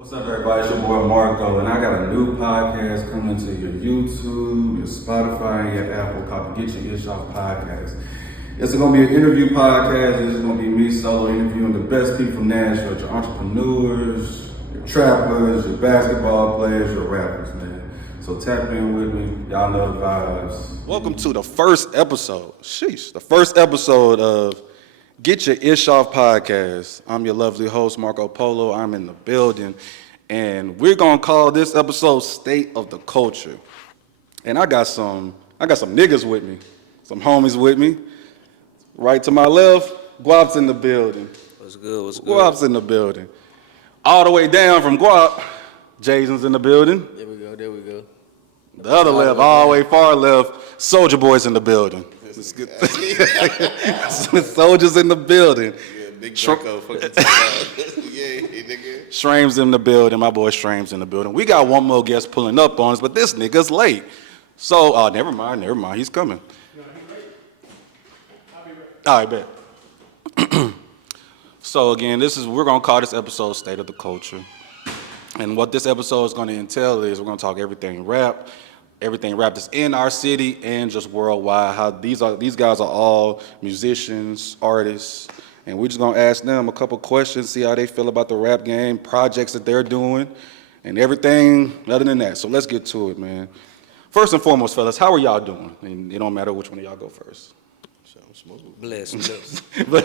What's up, everybody? It's your boy Marco, and I got a new podcast coming to your YouTube, your Spotify, and your Apple called the GetYourIshOff Podcast. It's going to be an interview podcast. It's going to be me solo interviewing the best people from Nashville, your entrepreneurs, your trappers, your basketball players, your rappers, man. So tap in with me. Y'all know the vibes. Welcome to the first episode. The first episode of Get Your Ish Off Podcast. I'm your lovely host, Marco Polo. I'm in the building, and we're gonna call this episode State of the Culture. And I got some niggas with me, some homies with me. Right to my left, Guap's in the building. What's good? Guap's in the building. All the way down from Guap, Jason's in the building. There we go. The other left, all the way far left, Soldier Boy's in the building. Soldiers in the building. Yeah, big Draco fucking yeah, nigga. Shrame's in the building. My boy Shrame's in the building. We got one more guest pulling up on us, but this nigga's late. So, never mind. He's coming. No, he's late. I'll be ready. All right, bet. So again, we're gonna call this episode State of the Culture. And what this episode is gonna entail is we're gonna talk everything rap that's in our city and just worldwide. How these guys are all musicians, artists, and we're just gonna ask them a couple questions, see how they feel about the rap game, projects that they're doing, and everything other than that. So let's get to it, man. First and foremost, fellas, how are y'all doing? And it don't matter which one of y'all go first. Bless. But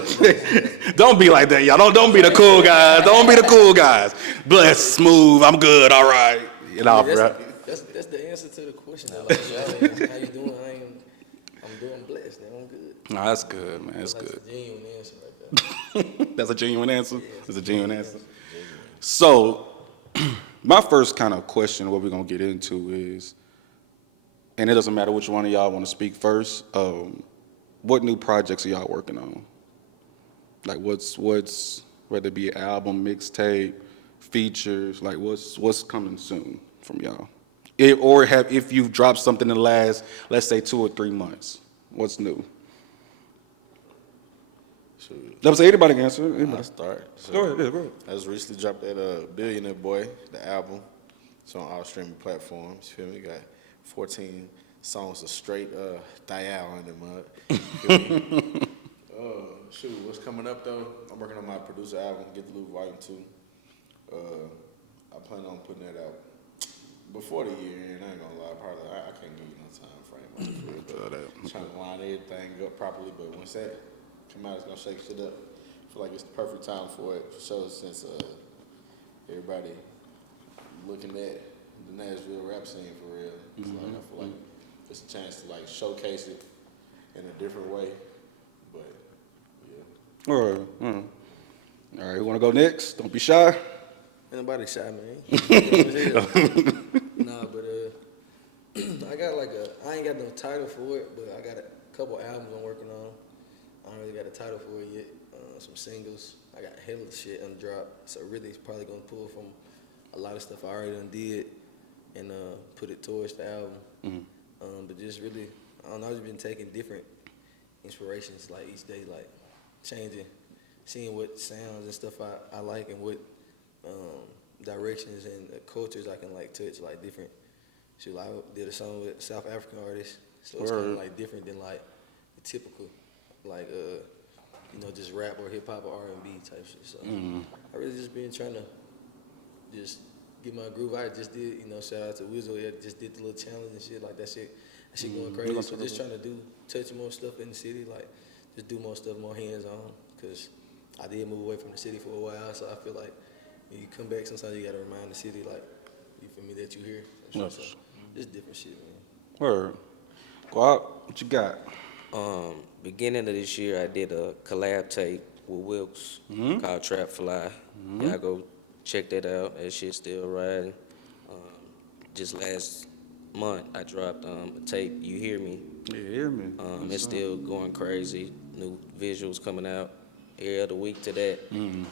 don't be like that, y'all. Don't be the cool guys. Don't be the cool guys. Bless, smooth, I'm good, all right. You know, That's the answer to the question. Like, how you doing? I'm doing blessed. I'm good. No, that's good, man. That's good. A genuine answer like that. That's a genuine answer? Yeah, That's a genuine answer. So, my first kind of question, what we're going to get into is, and it doesn't matter which one of y'all want to speak first, what new projects are y'all working on? Like what's whether it be an album, mixtape, features, like what's coming soon from y'all? If you've dropped something in the last, let's say 2 or 3 months, what's new? Let me say anybody can answer. I'll start. So, Go ahead. I just recently dropped that Billionaire Boy, the album. It's on all streaming platforms. You feel me? Got 14 songs of straight Dial in the mud. What's coming up though? I'm working on my producer album, Get the Loop Volume 2. I plan on putting that out before the year, and I ain't gonna lie, probably I can't give you no time frame. I'm trying to line everything up properly, but once that come out, it's gonna shake shit up. I feel like it's the perfect time for it, for sure, since everybody looking at the Nashville rap scene for real. It's like, I feel like it's a chance to like showcase it in a different way, but yeah. All right, you want to go next? Don't be shy. Ain't nobody shy, man. Nah, but I ain't got no title for it, but I got a couple albums I'm working on. I don't really got a title for it yet. Some singles. I got hella shit undropped, so really it's probably gonna pull from a lot of stuff I already done did and put it towards the album. But just really, I don't know, I've just been taking different inspirations like each day, like changing, seeing what sounds and stuff I like and what directions and cultures I can like touch, like different. So I did a song with South African artists, so it's kind of like different than like the typical, like just rap or hip hop or R&B type shit. So I really just been trying to just get my groove. I just did, shout out to Wizzo. I just did the little challenge and shit like that shit. That shit going crazy. So just trying to touch more stuff in the city, like just do more stuff, more hands on. Cause I did move away from the city for a while, so I feel like when you come back, sometimes you gotta remind the city, like, you feel me, that you here. So just different shit, man. Word. Guap, what you got? Beginning of this year, I did a collab tape with Wilkes called Trap Fly. Y'all go check that out. That shit's still riding. Just last month, I dropped a tape, You Hear Me. You hear me? It's still going crazy. New visuals coming out every other week to that. And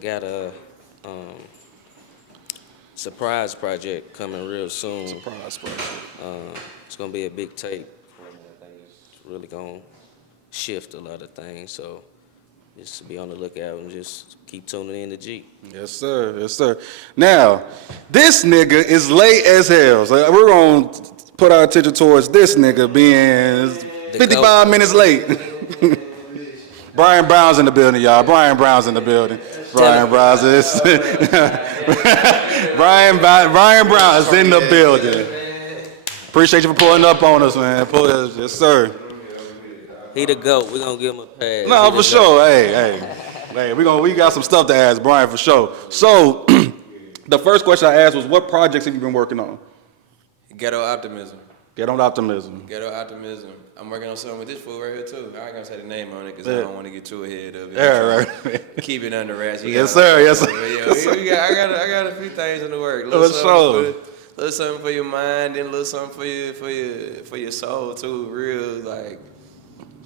got a surprise project coming real soon. Surprise project. It's gonna be a big tape. I think it's really gonna shift a lot of things. So just be on the lookout and just keep tuning in to G. Yes, sir. Yes, sir. Now, this nigga is late as hell. So we're going to put our attention towards this nigga being 55 minutes late. Brian Brown's in the building, y'all. Brian Brown's in the building. Brian Brown's is Brian Brown is in the building. Appreciate you for pulling up on us, man. Yes, sir. He the GOAT. We're going to give him a pass. No, for sure. Hey, we got some stuff to ask Brian for sure. So, the first question I asked was, what projects have you been working on? Ghetto Optimism. Ghetto Optimism. Ghetto Optimism. I'm working on something with this fool right here too. I ain't gonna say the name on it because I don't want to get too ahead of it. Yeah, right. Keep it under wraps. Yes, sir. Yes, sir. I got a few things in the work. Little something for your mind and a little something for your soul too. Real like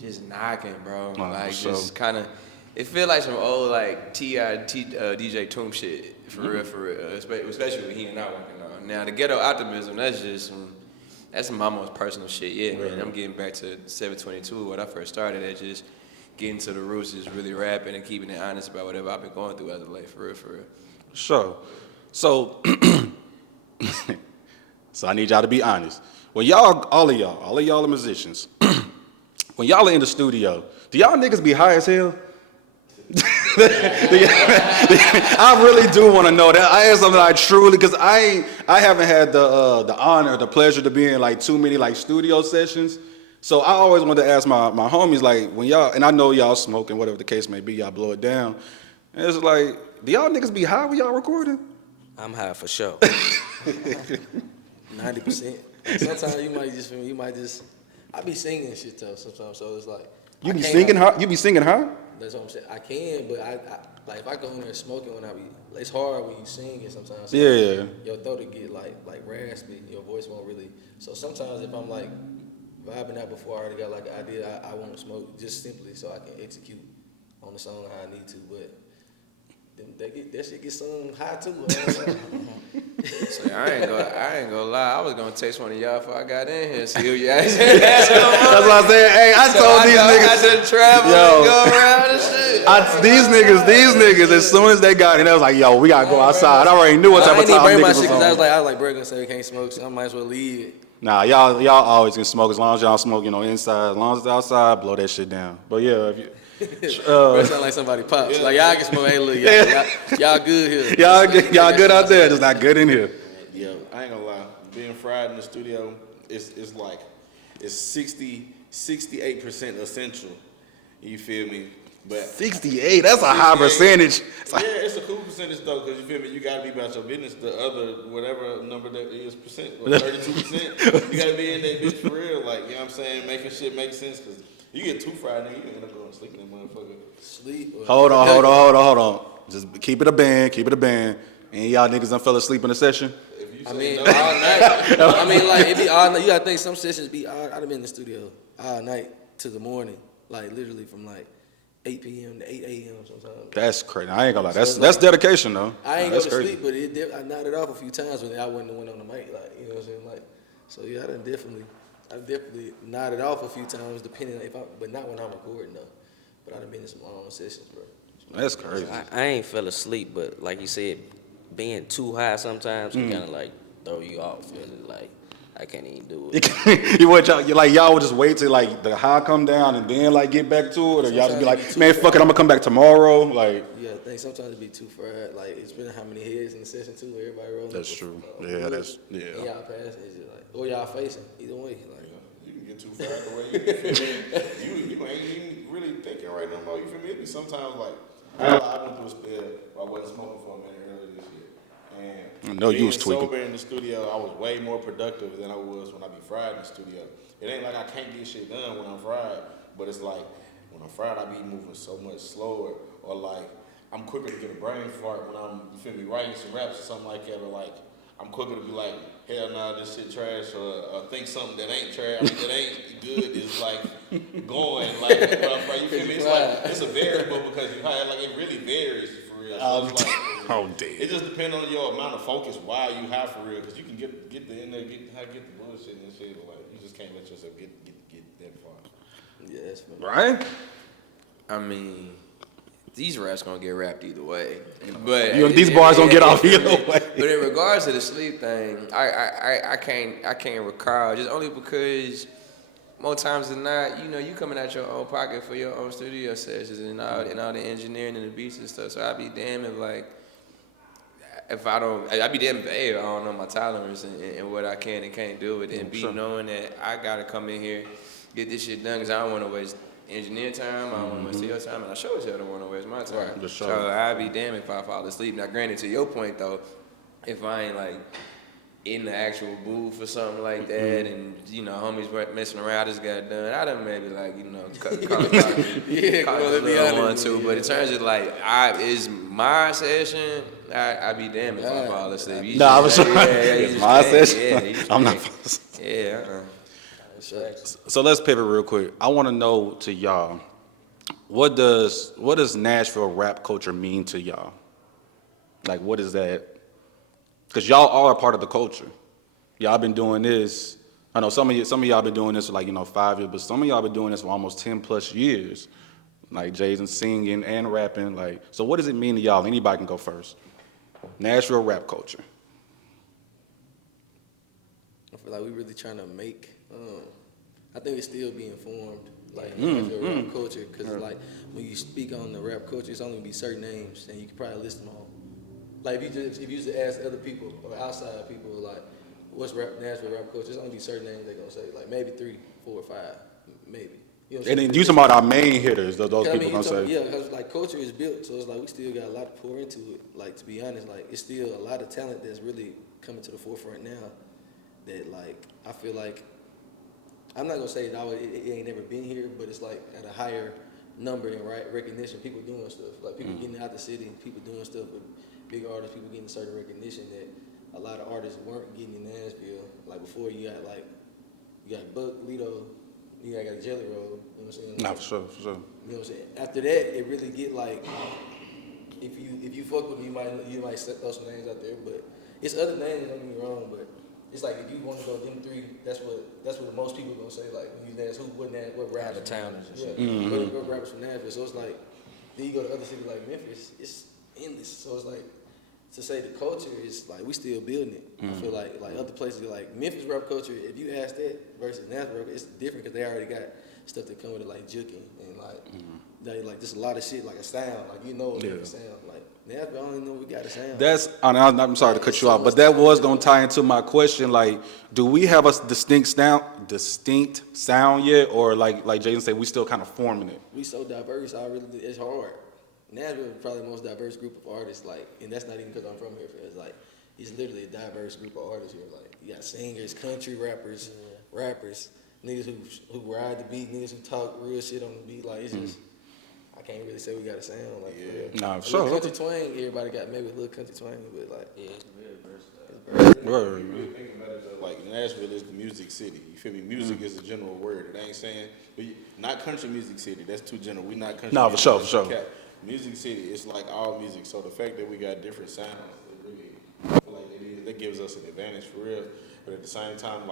just knocking, bro. Like just kind of. It feel like some old like DJ Toom shit for real, especially when he and I working on. Now the Ghetto Optimism, that's just that's my most personal shit. Yeah, man. I'm getting back to 722 when I first started. At just getting to the roots, just really rapping and keeping it honest about whatever I've been going through as of late. For real. Sure. So, I need y'all to be honest. When all of y'all are musicians. When y'all are in the studio, do y'all niggas be high as hell? I really do want to know that. I asked something I truly, because I haven't had the honor, the pleasure to be in like too many like studio sessions. So I always wanted to ask my homies, like, when y'all, and I know y'all smoking, whatever the case may be, y'all blow it down. And it's like, do y'all niggas be high when y'all recording? I'm high for sure. 90%. Sometimes you might just, I be singing shit though sometimes, so it's like. You be singing high? That's what I'm saying. I can, but I like if I go in there smoking it's hard when you sing it sometimes. So yeah. Your throat will get like raspy. Your voice won't really. So sometimes if I'm like vibing out before I already got like an idea, I won't smoke just simply so I can execute on the song how I need to. But that shit gets sung high too. So I ain't gonna lie. I was gonna text one of y'all before I got in here. See who you asking. That's what I said. Hey, I told these niggas. I just travel and go around and shit. These niggas, as soon as they got in, they was like, yo, we gotta go outside. I already knew what type of time niggas was on. I was like, bro, gonna say we can't smoke, so I might as well leave it. Nah, y'all always can smoke as long as y'all smoke, inside. As long as it's outside, blow that shit down. But yeah, if you. Bro, sound like somebody pops. Yeah. Like y'all can smoke. Hey, look, y'all good here. Y'all good out there, just not good in here. Yeah, I ain't gonna lie. Being fried in the studio, it's 68% essential. You feel me? But 68, that's a high percentage. Yeah, it's a cool percentage though, because you feel me? You gotta be about your business. The other, whatever number that is percent, or 32%, you gotta be in that bitch for real. Like, you know what I'm saying? Making shit make sense, because you get too fried, nigga, you end up going to sleep in that motherfucker. Sleep. Hold on. Just keep it a band. And y'all niggas done fell asleep in the session? All night. I mean, like, it be all night. You gotta think some sessions be all, I'd have been in the studio all night to the morning. Like, literally from like 8 p.m. to 8 a.m. sometimes. That's crazy. I ain't gonna lie. That's dedication, though. I ain't go to sleep, but I nodded off a few times when I went on the mic. Like, you know what I'm saying? Like, so yeah, I definitely nodded off a few times, depending but not when I'm recording though. But I've been in some long sessions, bro. That's crazy. I ain't fell asleep, but like you said, being too high sometimes can kind of like throw you off. Like I can't even do it. y'all would just wait till like the high come down and then like get back to it, or y'all just be like, man, fuck it, I'm gonna come back tomorrow. Like yeah, I think sometimes it be too fried. Like it's been how many heads in the session too, where everybody rolling. That's true. And y'all passing, it's just like, or y'all facing either way. Like you can get too fried the way you ain't even really thinking right no more. You feel me? It be sometimes like I went through a spell where I wasn't smoking for a minute earlier this year. And I know you was tweaking. Sober in the studio, I was way more productive than I was when I be fried in the studio. It ain't like I can't get shit done when I'm fried, but it's like when I'm fried, I be moving so much slower, or like I'm quicker to get a brain fart when I'm, you feel me, writing some raps or something like that, or like I'm quicker to be like, hell nah, this shit trash, or think something that ain't trash, that ain't good is like going, like, you feel me? It's like, it's a variable because you high, like it really varies for real. So it's like, it just depends on your amount of focus while you high for real, because you can get the in there, get the bullshit and shit, but like you just can't let yourself get that far. Yeah, that's funny. Right? I mean, these raps gonna get rapped either way. But these bars gonna get off either way. But in regards to the sleep thing, I can't recall, just only because more times than not, you coming out your own pocket for your own studio sessions and all the engineering and the beats and stuff. So I'd be damned if I don't know my tolerance and what I can and can't do with it, and knowing that I gotta come in here, get this shit done, because I don't want to waste engineer time, I don't want to waste your time, and I sure as hell don't want to waste my time. Right, sure. So I'd be damned if I fall asleep. Now, granted, to your point though, if I ain't like in the actual booth or something like that, and homies messing around, I just got done, I done maybe call it a little one too. But in terms of is my session, I'd be damned if I fall asleep. I was it's my session. Yeah, I'm not. Yeah. So let's pivot real quick. I want to know to y'all, what does Nashville rap culture mean to y'all? Like, what is that? Because y'all are a part of the culture. Y'all been doing this. I know some of y'all been doing this for 5 years, but some of y'all been doing this for almost 10 plus years. Like Jason singing and rapping. So what does it mean to y'all? Anybody can go first. Nashville rap culture. I feel like we really trying to make. I think it's still being formed, Nashville rap culture, because when you speak on the rap culture, it's only gonna be certain names, and you can probably list them all. If you just ask other people or outside people, what's Nashville rap culture, it's only be certain names they're gonna say, maybe 3, 4, 5, maybe. And then you talking about our main hitters, those people gonna say. Yeah, because culture is built, so it's we still got a lot to pour into it. To be honest, it's still a lot of talent that's really coming to the forefront now. That I feel like, I'm not gonna say it ain't never been here, but it's at a higher number in recognition. People doing stuff, people getting out the city, people doing stuff with big artists, people getting certain recognition that a lot of artists weren't getting in Nashville. Before, you got Buck, Lito, you got Jelly Roll. You know what I'm saying? Nah, for sure. You know what I'm saying? After that, it really get if you fuck with me, you might throw some names out there, but it's other names. Don't get me wrong, but it's if you want to go them 3, that's what most people gonna say. When you ask what rappers Out of towners and shit. What rappers from Nashville. So it's then you go to other cities like Memphis, it's endless. So it's to say the culture is we still building it. I feel like other places Memphis rap culture. If you ask that versus Nashville, it's different because they already got stuff that come with it juking and just a lot of shit a sound a sound Nashville. I don't even know we got a sound. I'm sorry to cut you off, but that was gonna tie into my question. Do we have a distinct sound yet, or like Jason said, we still kind of forming it? We so diverse. It's hard. Nashville is probably the most diverse group of artists, and that's not even because I'm from here. It's literally a diverse group of artists here. You got singers, country rappers, rappers, niggas who ride the beat, niggas who talk real shit on the beat. It's just, I can't really say we got a sound Nah, for sure. Country twang, everybody got maybe a little country twang, but it's very versatile. Word. Think about it though, Nashville is the music city. You feel me? Music is a general word. It ain't saying, not country music city. That's too general. We not country. No, music, for sure. Music city, it's all music. So the fact that we got different sounds, I feel that gives us an advantage for real. But at the same time,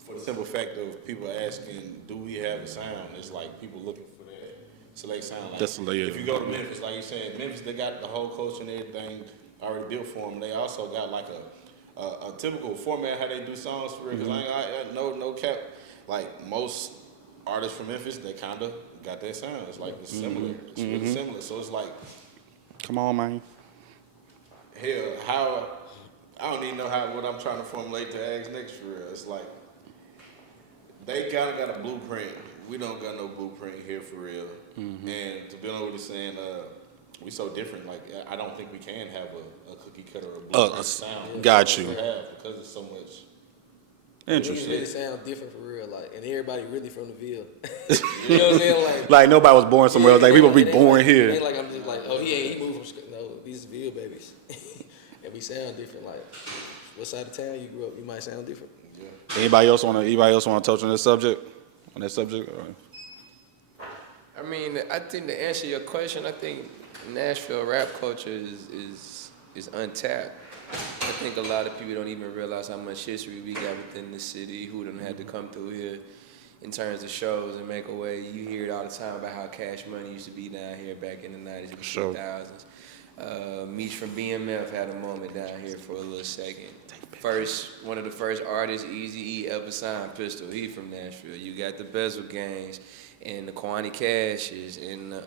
for the simple fact of people asking, do we have a sound? It's people looking for that select sound. If you go to Memphis, like you're saying, Memphis, they got the whole culture and everything already built for them. They also got a typical format how they do songs for real. Because I no cap, most artists from Memphis, they kind of got that sound. It's it's similar. It's really similar. So it's come on, man. Hell, I don't even know what I'm trying to formulate to ask next for real. It's they kind of got a blueprint. We don't got no blueprint here for real. And to be honest with you, saying we so different. I don't think we can have a cookie cutter or a blueprint sound. Got you. Because it's so much. Interesting. Niggas really sound different for real, and everybody really from the Ville. You know what I'm saying? Nobody was born somewhere else. People be born here. It ain't I'm just he moved from. No, these Ville babies, and we sound different. What side of town you grew up, you might sound different. Yeah. Anybody else want to touch on this subject? I mean, I think to answer your question, I think Nashville rap culture is untapped. I think a lot of people don't even realize how much history we got within the city, who done had to come through here in terms of shows and make a way. You hear it all the time about how Cash Money used to be down here back in the 90s and 2000s. Meech from BMF had a moment down here for a little second. One of the first artists Eazy-E ever signed, Pistol. He from Nashville. You got the Bezel Gangs and the Kwani Cashes and the,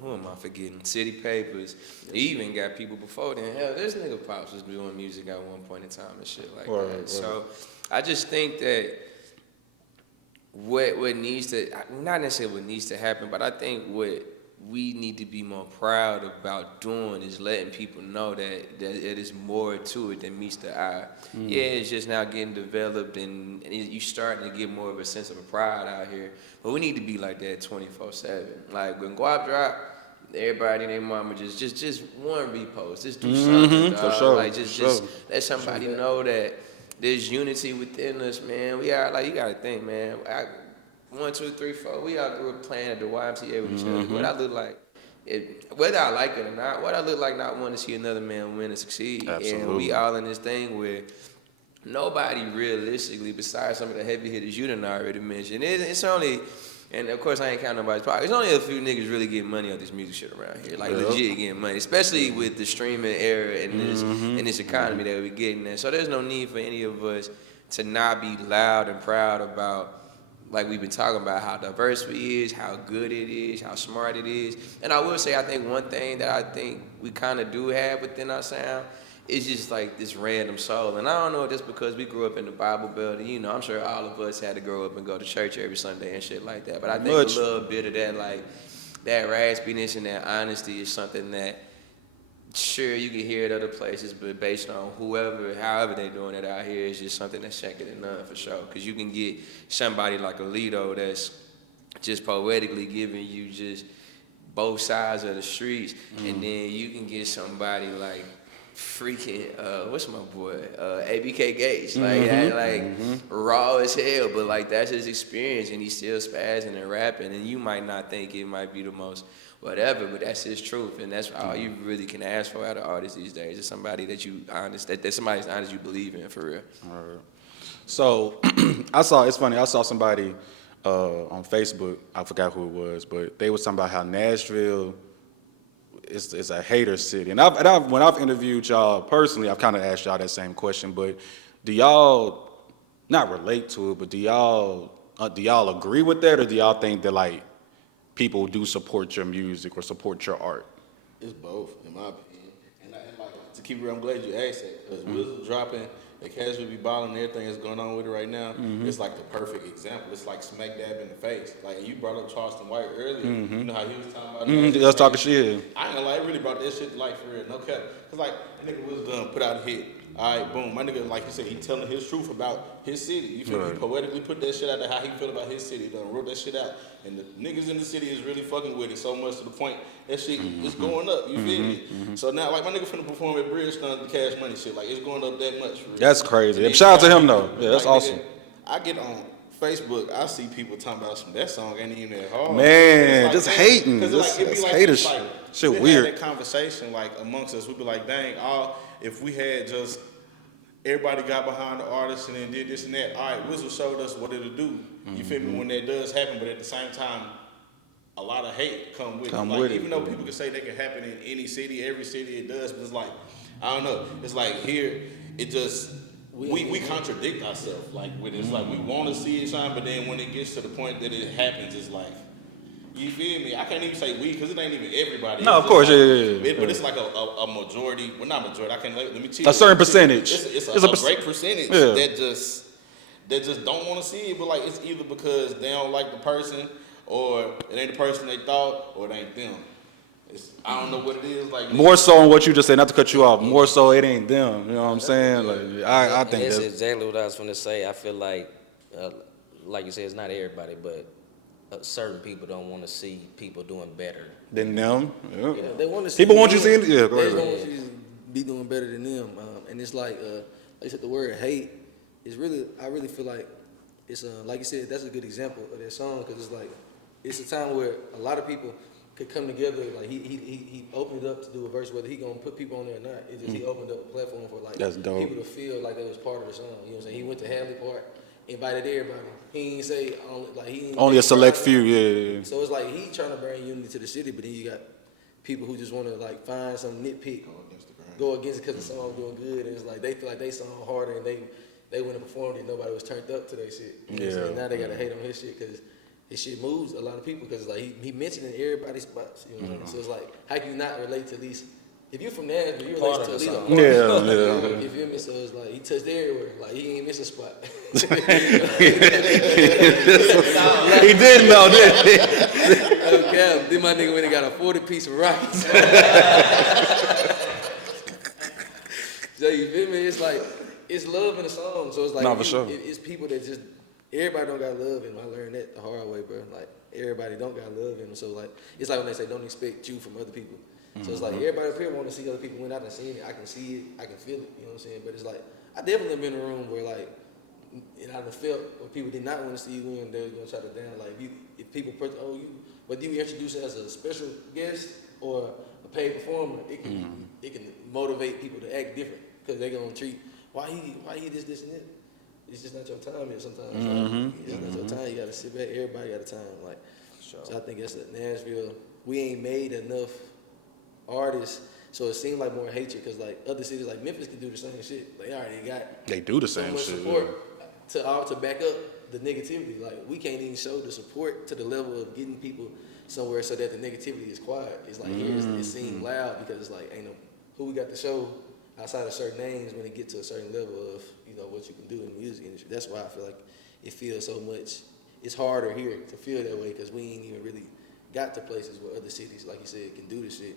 who am I forgetting? City Papers. You even got people before then. Hell, this nigga Pops was doing music at one point in time and shit like that. So I just think that what needs to, not necessarily what needs to happen, but I think what we need to be more proud about doing is letting people know that it is more to it than meets the eye. Yeah, it's just now getting developed and you starting to get more of a sense of a pride out here. But we need to be like that 24/7. Like when Guap drop, everybody and their mama just one repost, just do something, dog. For sure. Like just let somebody know that there's unity within us, man. We are like, you gotta think, man. 1, 2, 3, 4. We were playing at the YMCA with each other. What I look like, whether I like it or not, what I look like not wanting to see another man win and succeed. Absolutely. And we all in this thing where nobody realistically, besides some of the heavy hitters you done already mentioned, it's only, and of course I ain't counting nobody's pocket, there's only a few niggas really getting money off this music shit around here. Like legit getting money, especially with the streaming era and this economy that we're getting in. So there's no need for any of us to not be loud and proud about, like we've been talking about, how diverse it is, how good it is, how smart it is. And I will say, I think one thing that I think we kind of do have within our sound is just like this random soul. And I don't know if that's because we grew up in the Bible Belt. And, I'm sure all of us had to grow up and go to church every Sunday and shit like that. But I think a little bit of that, like, that raspiness and that honesty is something that, sure, you can hear it other places, but based on however they doing it out here, it's just something that's second to none for sure. Because you can get somebody like Alito that's just poetically giving you just both sides of the streets, and then you can get somebody like freaking what's my boy ABK Gates, raw as hell, but like that's his experience, and he's still spazzing and rapping, and you might not think it might be the most whatever, but that's his truth, and that's all you really can ask for out of artists these days. Is somebody that you honest, that somebody's honest you believe in for real. All right. So it's funny, I saw somebody on Facebook, I forgot who it was, but they was talking about how Nashville is a hater city. And when I've interviewed y'all personally, I've kind of asked y'all that same question, but do y'all not relate to it, but do y'all agree with that, or do y'all think that like people do support your music or support your art? It's both, in my opinion. And like, to keep it real, I'm glad you asked that, because Wizard dropping, the Cash will be balling, everything that's going on with it right now. It's like the perfect example. It's like smack dab in the face. Like, you brought up Charleston White earlier. You know how he was talking about that? Let's talk shit. I ain't gonna lie, it really brought that shit to life for real, no cap. Cause like, the nigga was done, put out a hit. All right, boom. My nigga, like you said, he telling his truth about his city. You feel me? He poetically put that shit out there, how he feel about his city. He done wrote that shit out. And the niggas in the city is really fucking with it so much to the point that shit is going up. You feel me? So now, like, my nigga finna perform at Bridgestone, the Cash Money shit. Like, it's going up that much. For real. That's crazy. Shout out to him, though. Yeah, that's like, awesome. Nigga, I get on Facebook, I see people talking about that song ain't even that hard. Man, like, just hating. Just like, hater shit. Shit weird. That conversation, like, amongst us, we'd be like, dang, if we had just everybody got behind the artist and then did this and that, all right, Whistle showed us what it'll do. You feel me? When that does happen, but at the same time, a lot of hate come with it. Even though people can say that can happen in any city, every city it does, but it's like, I don't know. It's like here, it just, we contradict ourselves. Like, with it. It's like we want to see it shine, but then when it gets to the point that it happens, it's like, you feel me? I can't even say we, because it ain't even everybody. No, of course, like, yeah. But it's like a majority, well, not majority, let me cheat. A certain percentage. It's a great percentage that just don't want to see it, but like, it's either because they don't like the person, or it ain't the person they thought, or it ain't them. I don't know what it is. Like, more so on what you just said, not to cut you off, more so it ain't them. You know what I'm saying? Like, I think that's exactly what I was going to say. I feel like you said, it's not everybody, but certain people don't want to see people doing better than them. Yeah. Yeah, they want to see people want you seeing. Yeah, go ahead. They want you to be doing better than them, and it's like I said, the word hate is really. I really feel like it's like you said. That's a good example of that song, because it's like it's a time where a lot of people could come together. Like he opened it up to do a verse, whether he gonna put people on there or not. It's just he opened up a platform for like people to feel like they was part of the song. You know what I'm saying? He went to Hadley Park invited everybody. He ain't say Only a select few, yeah. So it's like he trying to bring unity to the city, but then you got people who just want to like find some nitpick, go against it because the song doing good, and it's like they feel like they song harder and they went and performed it. Nobody was turned up to their shit. And now they gotta hate on his shit because his shit moves a lot of people because like he mentioned in everybody's spots. You know what I mean? So it's like how can you not relate to at least. If you're from Nashville, you relate to Toledo. Yeah. You feel me? So it's like he touched everywhere. Like he ain't miss a spot. He didn't know, did he? Okay, then my nigga went and got a 40-piece of rice. So you feel me? It's like it's love in the song. So it's like for sure. It's people that just everybody don't got love in them. I learned that the hard way, bro. Like everybody don't got love in them. So like it's like when they say don't expect you from other people. So it's like everybody up here want to see other people win. I done seen it. I can see it. I can feel it. You know what I'm saying? But it's like I definitely been in a room where like and I done felt when people did not want to see you win, they were gonna try to down. Like if people whether you introduce it as a special guest or a paid performer, it can motivate people to act different because they gonna treat why he this and that. It's just not your time yet sometimes. Like, it's just not your time. You gotta sit back. Everybody got a time. Like so I think that's Nashville. We ain't made enough artists, so it seemed like more hatred because like other cities like Memphis can do the same shit. They already got They do the same much shit. support to back up the negativity. Like we can't even show the support to the level of getting people somewhere so that the negativity is quiet. It's like here it seems loud because it's like ain't no who we got to show outside of certain names when it get to a certain level of what you can do in the music industry. That's why I feel like it feels so much. It's harder here to feel that way because we ain't even really got to places where other cities, like you said, can do this shit.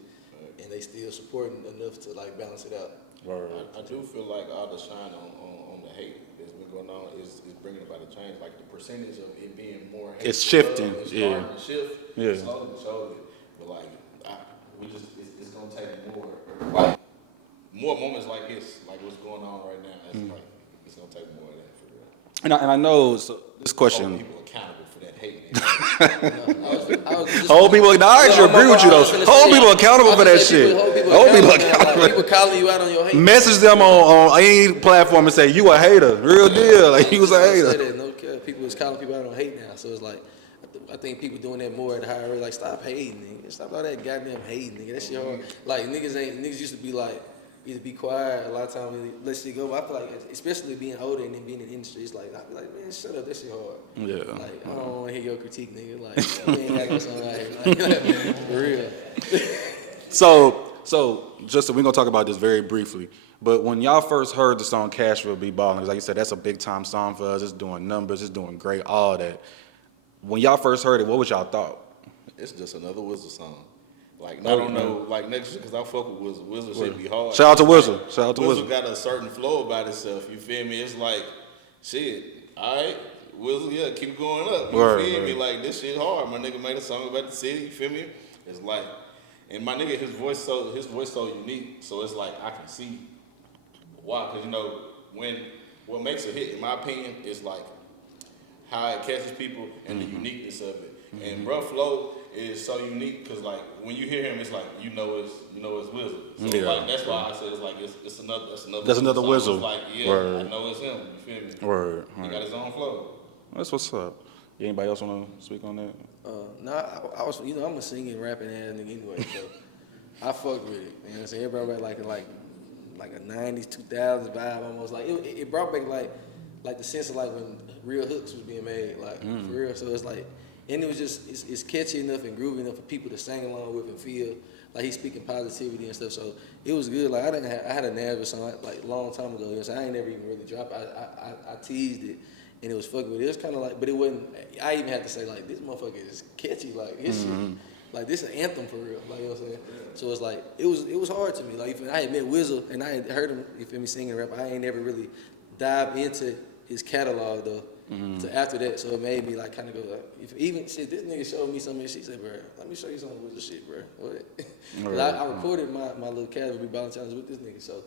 And they still supporting enough to like balance it out. I do feel like all the shine on the hate that's been going on is bringing about a change. Like the percentage of it being more hate, It's shifting. It's starting to shift. Yeah. Slowly but surely. But like it's gonna take more moments like this, like what's going on right now. It's gonna take more of that for real. And I know this question. Hold people accountable for that hate. Hold people. I actually agree with you though. Hold people accountable for that shit. Hold people accountable. Like, people calling you out on your hate. Message them on any platform and say you a hater. Real deal. Like you was a hater. No care. People is calling people out on hate now. So it's like I think people doing that more at a higher rate. Like stop hating, nigga. Stop all that goddamn hating, nigga. That shit hard. Like niggas used to be like. Either be quiet, a lot of times let shit go. But I feel like, especially being older and then being in the industry, it's like, I be like, man, shut up, that shit hard. Yeah. Like, I don't want to hear your critique, nigga. Like, we ain't got no song out here. Like, for real. So, Justin, we're going to talk about this very briefly. But when y'all first heard the song Cashville Be Ballin', like you said, that's a big time song for us. It's doing numbers, it's doing great, all that. When y'all first heard it, what was y'all thought? It's just another Wizard song. Like, I don't know, like next year, because I fuck with Wizard. Wizard shit be hard. Shout out to Wizard. Shout out to Wizard. Wizard got a certain flow about itself, you feel me? It's like, shit, all right, Wizard, yeah, keep going up. You feel me? Like, this shit hard. My nigga made a song about the city, you feel me? It's like, and my nigga, his voice so unique, so it's like, I can see why, because, what makes a hit, in my opinion, is like, how it catches people and the uniqueness of it. And bruh flow is so unique because like when you hear him, it's like it's Wizard. So like that's why I said it's like it's another That's another song. Wizard. It's like I know it's him. You feel me? Word. He got his own flow. That's what's up. Anybody else want to speak on that? I was I'm a singing, rapping ass nigga anyway, so I fuck with it. You know what I'm saying? Everybody like a 90s, 2000s vibe almost. Like it brought back like the sense of like when real hooks was being made, like for real. So it's like. And it was just, it's catchy enough and groovy enough for people to sing along with and feel like he's speaking positivity and stuff. So it was good. Like I had a Nashville song like a long time ago. So I ain't never even really dropped it. I teased it and it was fucking with it. It was kind of like, but it wasn't, I even had to say like, this motherfucker is catchy. Like his shit, like this is an anthem for real. Like, you know what I'm saying? So it's like, it was hard to me. Like I had met Wizzle and I had heard him, you feel me, singing and rap. I ain't never really dived into his catalog though. So after that, so it made me like kind of go like, even shit, this nigga showed me some of his shit. He said, bro, let me show you some of this shit, bro. What? I recorded my little Cashville Be Ballin' challenge with this nigga. So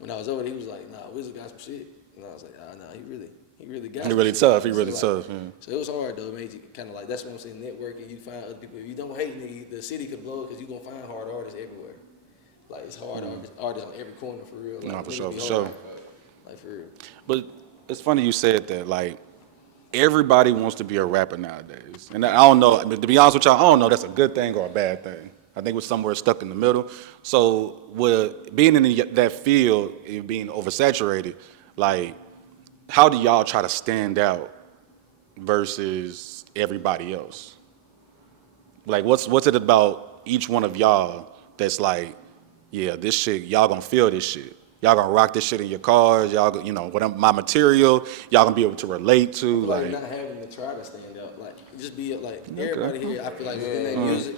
when I was over there, he was like, nah, Wizard got some shit. And I was like, nah, he really got some shit. Tough. He really tough. Yeah. So it was hard though. It made you kind of like, that's what I'm saying, networking. You find other people. If you don't hate nigga, the city could blow because you gonna find hard artists everywhere. Like it's hard artists on every corner for real. Like, Nah, for sure. Like for real. But it's funny you said that. Like, everybody wants to be a rapper nowadays. And I don't know, I mean, to be honest with y'all, I don't know if that's a good thing or a bad thing. I think we're somewhere stuck in the middle. So with being in that field, it being oversaturated, like, how do y'all try to stand out versus everybody else? Like, what's it about each one of y'all that's like, yeah, this shit, y'all gonna feel this shit. Y'all gonna rock this shit in your cars. Y'all, you know, my material, y'all gonna be able to relate to. Like not having to try to stand out. Like, just be like, everybody here, I feel like within their music,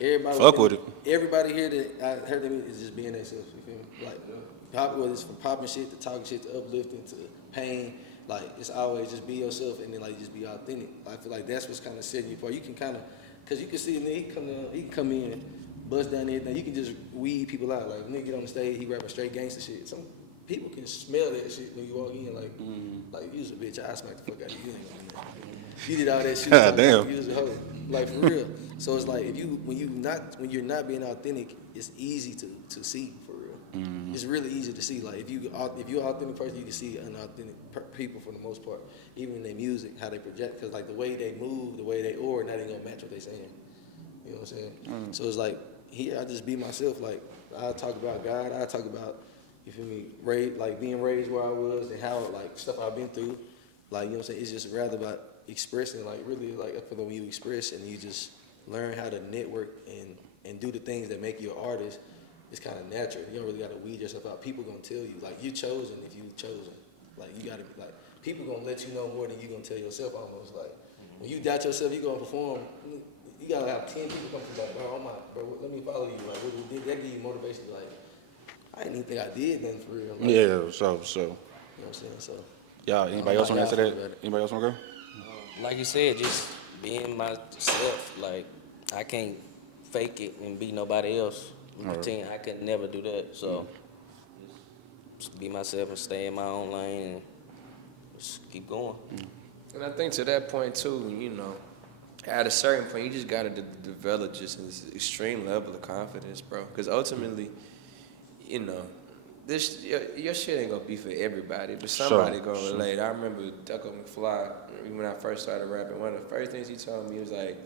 everybody. Fuck with it. Everybody here that I heard them is just being themselves. You feel me? Like, whether it's from popping shit to talking shit to uplifting to pain, like, it's always just be yourself and then, like, just be authentic. I feel like that's what's kind of setting you apart. You can kind of, because you can see a nigga, he can come in, bust down everything. You can just weed people out. Like, nigga get on the stage, he rapping straight gangster shit. Some people can smell that shit when you walk in. Like, you was a bitch, I smack the fuck out of you. You ain't gonna do that. You did all that shit. God damn. You was a hoe. Like, for real. So it's like, when you're not being authentic, it's easy to see, for real. It's really easy to see. Like, if you're an authentic person, you can see unauthentic people for the most part, even in their music, how they project, because, like, the way they move, the way they or not even gonna match what they saying. You know what I'm saying? So it's like, here I just be myself. Like, I talk about God, I talk about, you feel me, being raised where I was and how, like, stuff I've been through. Like, you know what I'm saying? It's just rather about expressing, like, really, like, I feel like when you express and you just learn how to network and do the things that make you an artist, it's kind of natural. You don't really got to weed yourself out. People gonna tell you, like, you're chosen if you're chosen. Like, you gotta be, like, people gonna let you know more than you gonna tell yourself almost. Like, when you doubt yourself, you gonna perform, you gotta have 10 people come to you, like, bro, let me follow you. Like, what you did, that give you motivation. Like, I didn't even think I did nothing for real. Like, Yeah, so. You know what I'm saying? So. Y'all, anybody else want to answer that? Anybody else want to go? Like you said, just being myself. Like, I can't fake it and be nobody else. Pretend I could never do that. So, just be myself and stay in my own lane and just keep going. And I think to that point too, you know, at a certain point, you just gotta develop just this extreme level of confidence, bro. Because ultimately, you know, your shit ain't gonna be for everybody, but somebody gonna relate. I remember Ducko McFly, when I first started rapping, one of the first things he told me was like,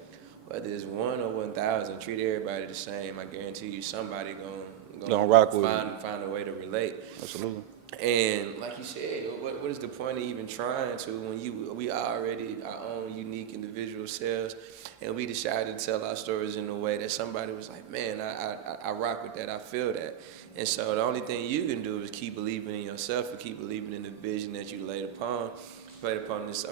whether it's 1 or 1,000, treat everybody the same. I guarantee you somebody gonna rock with find a way to relate. Absolutely. And like you said, what is the point of even trying to when we already our own unique individual selves, and we decided to tell our stories in a way that somebody was like, man, I rock with that, I feel that. And so the only thing you can do is keep believing in yourself and keep believing in the vision that you laid upon on this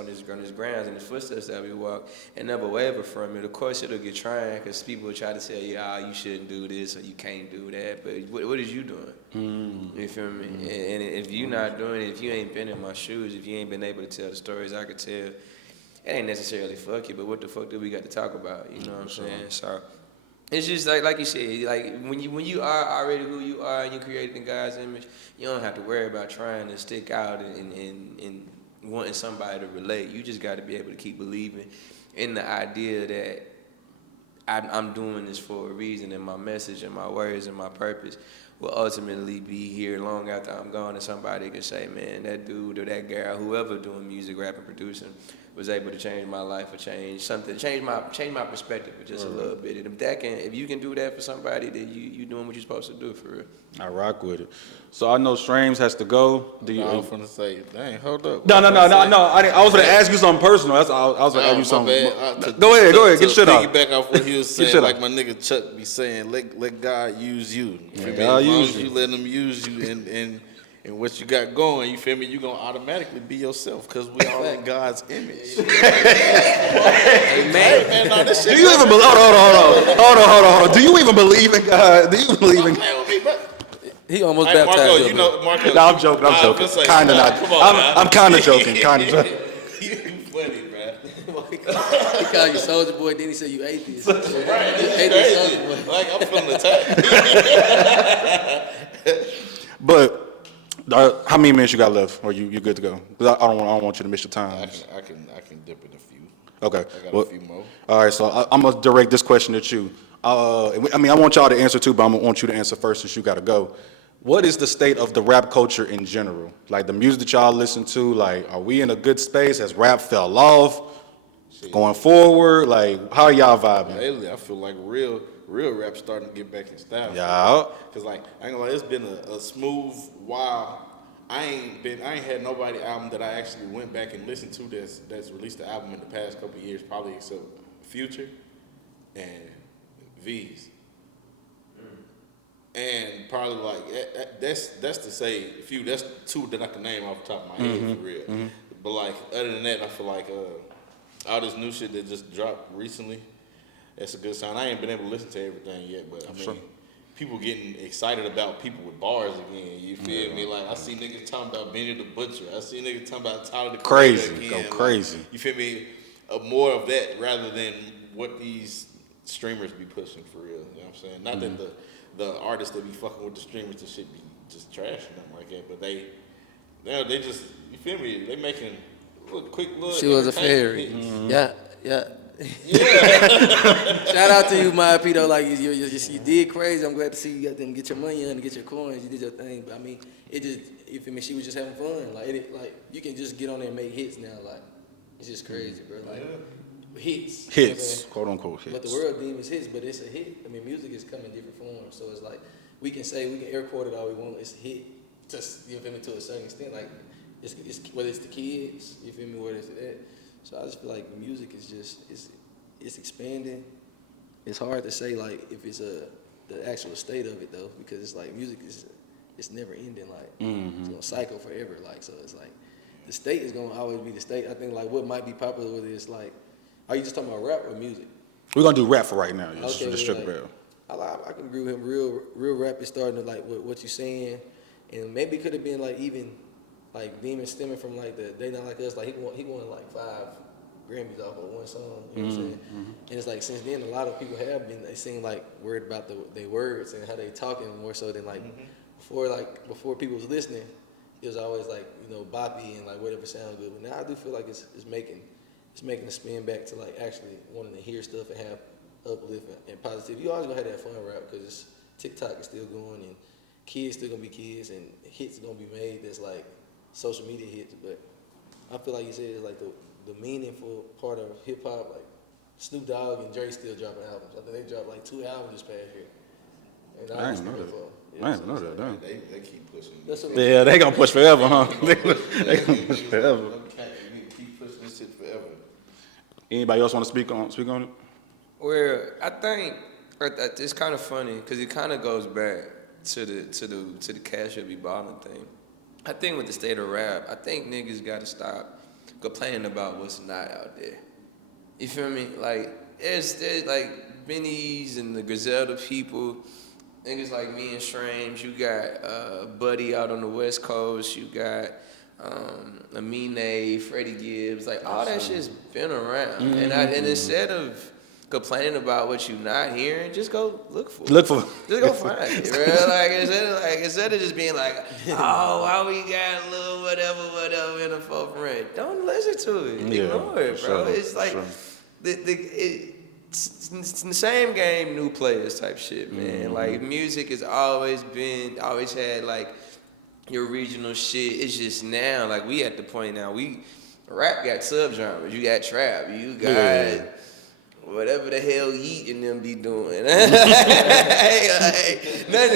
grounds and the footsteps that we walk, and never waver from it. Of course, it'll get trying because people will try to tell you, you shouldn't do this or you can't do that. But what is you doing? You feel me? And if you're not doing it, if you ain't been in my shoes, if you ain't been able to tell the stories I could tell, it ain't necessarily fuck you, but what the fuck do we got to talk about? You know what I'm saying? So it's just like you said, like when you are already who you are and you created in God's image, you don't have to worry about trying to stick out and wanting somebody to relate. You just got to be able to keep believing in the idea that I'm doing this for a reason, and my message and my words and my purpose will ultimately be here long after I'm gone, and somebody can say, man, that dude or that girl, whoever doing music, rapping, producing, was able to change my life or change my perspective for just a little bit. And if you can do that for somebody, then you doing what you're supposed to do, for real. I rock with it. So I know Strames has to go. I was gonna say, dang, hold up. No. I was gonna ask you something personal. That's all. I was gonna ask you something. Go ahead. Get shit off. Piggyback off what he was saying, like my nigga Chuck be saying, let God use you. God as long use as you let him use you and what you got going, you feel me? You gonna automatically be yourself because we all in God's image. Amen. Hey, man, no, this shit. Do you even believe? Hold on. Do you even believe in God? Do you believe in? He almost Hey, baptized Marco, us, you know, Marco. No, I'm joking. Kind of not. Come on, I'm kind of joking. Kind of joking. You funny, bro. He called you soldier boy, then he said you atheist. Right, Atheist soldier boy. like I'm feeling attacked. But how many minutes you got left? Or you good to go? 'Cause I don't want you to miss your time. I can dip in a few. Okay. I got a few more. All right. So I'm gonna direct this question at you. I want y'all to answer too, but I want you to answer first since you got to go. what is the state of the rap culture in general? Like the music that y'all listen to, like, are we in a good space? Has rap fell off? Going forward, like, how are y'all vibing? Lately, I feel like real rap starting to get back in style. Yeah. Cause like I ain't gonna lie, it's been a smooth while. I ain't had nobody album that I actually went back and listened to that's released the album in the past couple of years, probably except Future and V's. And probably like that's to say few. That's two that I can name off the top of my head for real. But like other than that, I feel like all this new shit that just dropped recently, that's a good sign. I ain't been able to listen to everything yet, but I mean, people getting excited about people with bars again. You feel me? Like I see niggas talking about Benny the Butcher. I see niggas talking about Tyler the Creator again. Go Like, crazy. you feel me? More of that rather than what these streamers be pushing for real. You know what I'm saying? Not that the artists that be fucking with the streamers and shit be just trashing them like that, but they just, you feel me? They making quick little. She was a fairy. Yeah. Yeah. Shout out to you, my P, though. Like, you did crazy. I'm glad to see you got them get your money in and get your coins. You did your thing. But, I mean, it just, you feel me? She was just having fun. Like, you can just get on there and make hits now. Like, it's just crazy, bro. Like, hits. Hits, quote unquote hits. What the world deems hits, but it's a hit. I mean, music is coming in different forms. So it's like, we can air quote it all we want. It's a hit. Just, you feel me, to a certain extent. Like, it's whether it's the kids, you feel me, whether it's that. So I just feel like music is just, it's expanding. It's hard to say like if it's the actual state of it though, because it's like music it's never ending. Like it's gonna cycle forever. Like so, it's like the state is gonna always be the state. I think like what might be popular with it is like, are you just talking about rap or music? We're gonna do rap for right now. Okay, Just strip rap. I can agree with him. Real rap is starting to like what you're saying, and maybe it could have been like even. Like Demon stemming from like the They Not Like Us, like he won like 5 Grammys off of one song. You know what I'm saying? And it's like since then a lot of people have been they seem like worried about their words and how they talking more so than like before people was listening, it was always like, you know, boppy and like whatever sound good. But now I do feel like it's making a spin back to like actually wanting to hear stuff and have uplift and positive. You always gonna have that fun rap because TikTok is still going and kids still gonna be kids and hits gonna be made that's like social media hits, but I feel like you said it's like the meaningful part of hip hop, like Snoop Dogg and Dre still dropping albums. I think they dropped like 2 albums this past year. And I didn't know that. I didn't know that. Damn. They keep pushing. Yeah, they gonna push forever, huh? They gonna push forever. Keep pushing this shit forever. Anybody else want to speak on it? Well, I think it's kind of funny because it kind of goes back to the cash up be balling thing. I think with the state of rap, I think niggas got to stop complaining about what's not out there. You feel me? Like, there's like Benny's and the Griselda people, niggas like me and Shrames. You got Buddy out on the West Coast. You got Amine, Freddie Gibbs. Like, all that shit's been around. And instead of complaining about what you're not hearing, just go look for it. Just go find it, bro. Like instead of just being like, oh, why we got a little whatever in the forefront. Don't listen to it. Ignore it, bro. It's like it's the same game, new players type shit, man. Like music has always had like your regional shit. It's just now, like we at the point now, rap got subgenres. You got trap. You got whatever the hell Yeet and them be doing. Nothing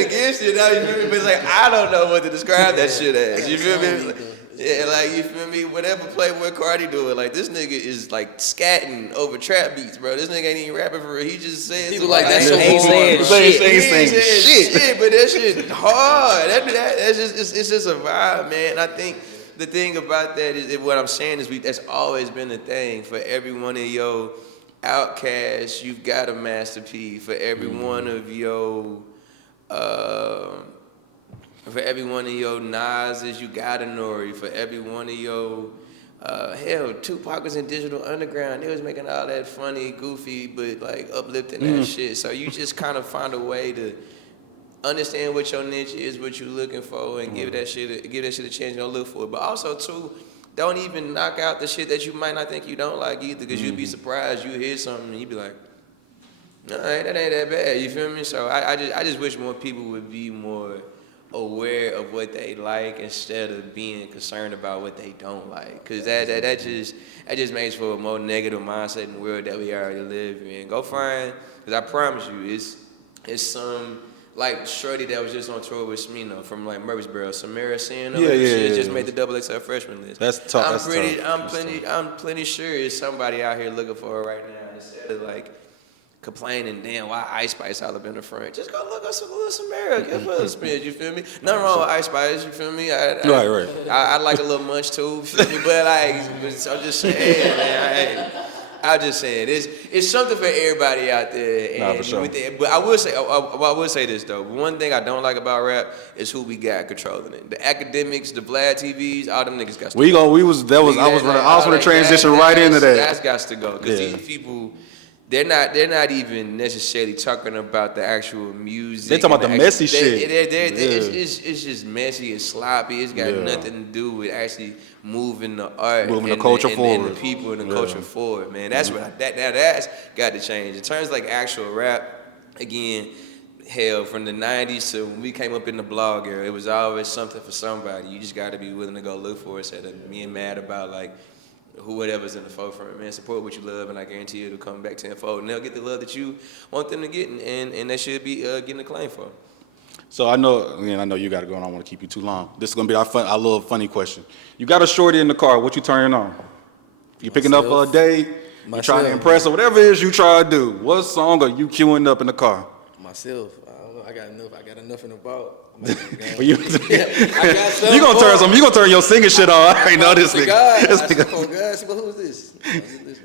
against you, now, you feel me? But it's like, I don't know what to describe that shit as. You feel me? Yeah, like, you feel me? Whatever Playboy Cardi doing, like, this nigga is, like, scatting over trap beats, bro. This nigga ain't even rapping for real. He just said people like that. Ain't saying shit. But that shit hard. That's just, it's just a vibe, man. I think the thing about that is, what I'm saying is, that's always been the thing for every one of your Outkast, you've got a Master P. For every one of your, Nas's, you got a Nori. For every one of your, Tupac was in Digital Underground. They was making all that funny, goofy, but like uplifting that shit. So you just kind of find a way to understand what your niche is, what you're looking for, and give that shit a chance. Don't look for it, but also too. Don't even knock out the shit that you might not think you don't like either, because you'd be surprised. You hear something and you'd be like, no, that ain't that bad. You feel me? So I just wish more people would be more aware of what they like instead of being concerned about what they don't like. Cause that just makes for a more negative mindset in the world that we already live in. Go find, cause I promise you, it's some like shorty that was just on tour with Smino from like Murfreesboro, Samara Sienna. She just made the XXL freshman list. That's tough. I'm plenty sure it's somebody out here looking for her right now instead of like complaining, damn, why Ice Spice all up in the front? Just go look up some little Samara, give her a spin, you feel me? Nothing wrong with Ice Spice, you feel me? Right. I like a little munch too, you feel me? But like, I'm just saying, man, I'm just saying, it's something for everybody out there. And for sure. But I will say this though. One thing I don't like about rap is who we got controlling it. The academics, the Vlad TVs, all them niggas got to go. I was gonna transition right into that. That's got to go because these people. They're not even necessarily talking about the actual music. They're talking about the messy shit. It's just messy and sloppy. It's got nothing to do with actually moving the art, moving the culture forward, and the people and the culture forward. Man, that's what that's got to change. In terms of like actual rap, again, hell, from the '90s to when we came up in the blog era, it was always something for somebody. You just got to be willing to go look for it instead of being mad about like. Whatever's in the forefront, man, support what you love, and I guarantee you it'll come back tenfold, and they'll get the love that you want them to get, and they should be getting a claim for. So I know you got to go, and I don't want to keep you too long. This is gonna be our little funny question. You got a shorty in the car. What you turning on? You picking up for a date? You trying to impress her? Whatever it is you try to do. What song are you queuing up in the car? Myself. I don't know. I got enough in the vault. You gonna turn some? You gonna turn your singing shit on? I already know this nigga. God, but who's this?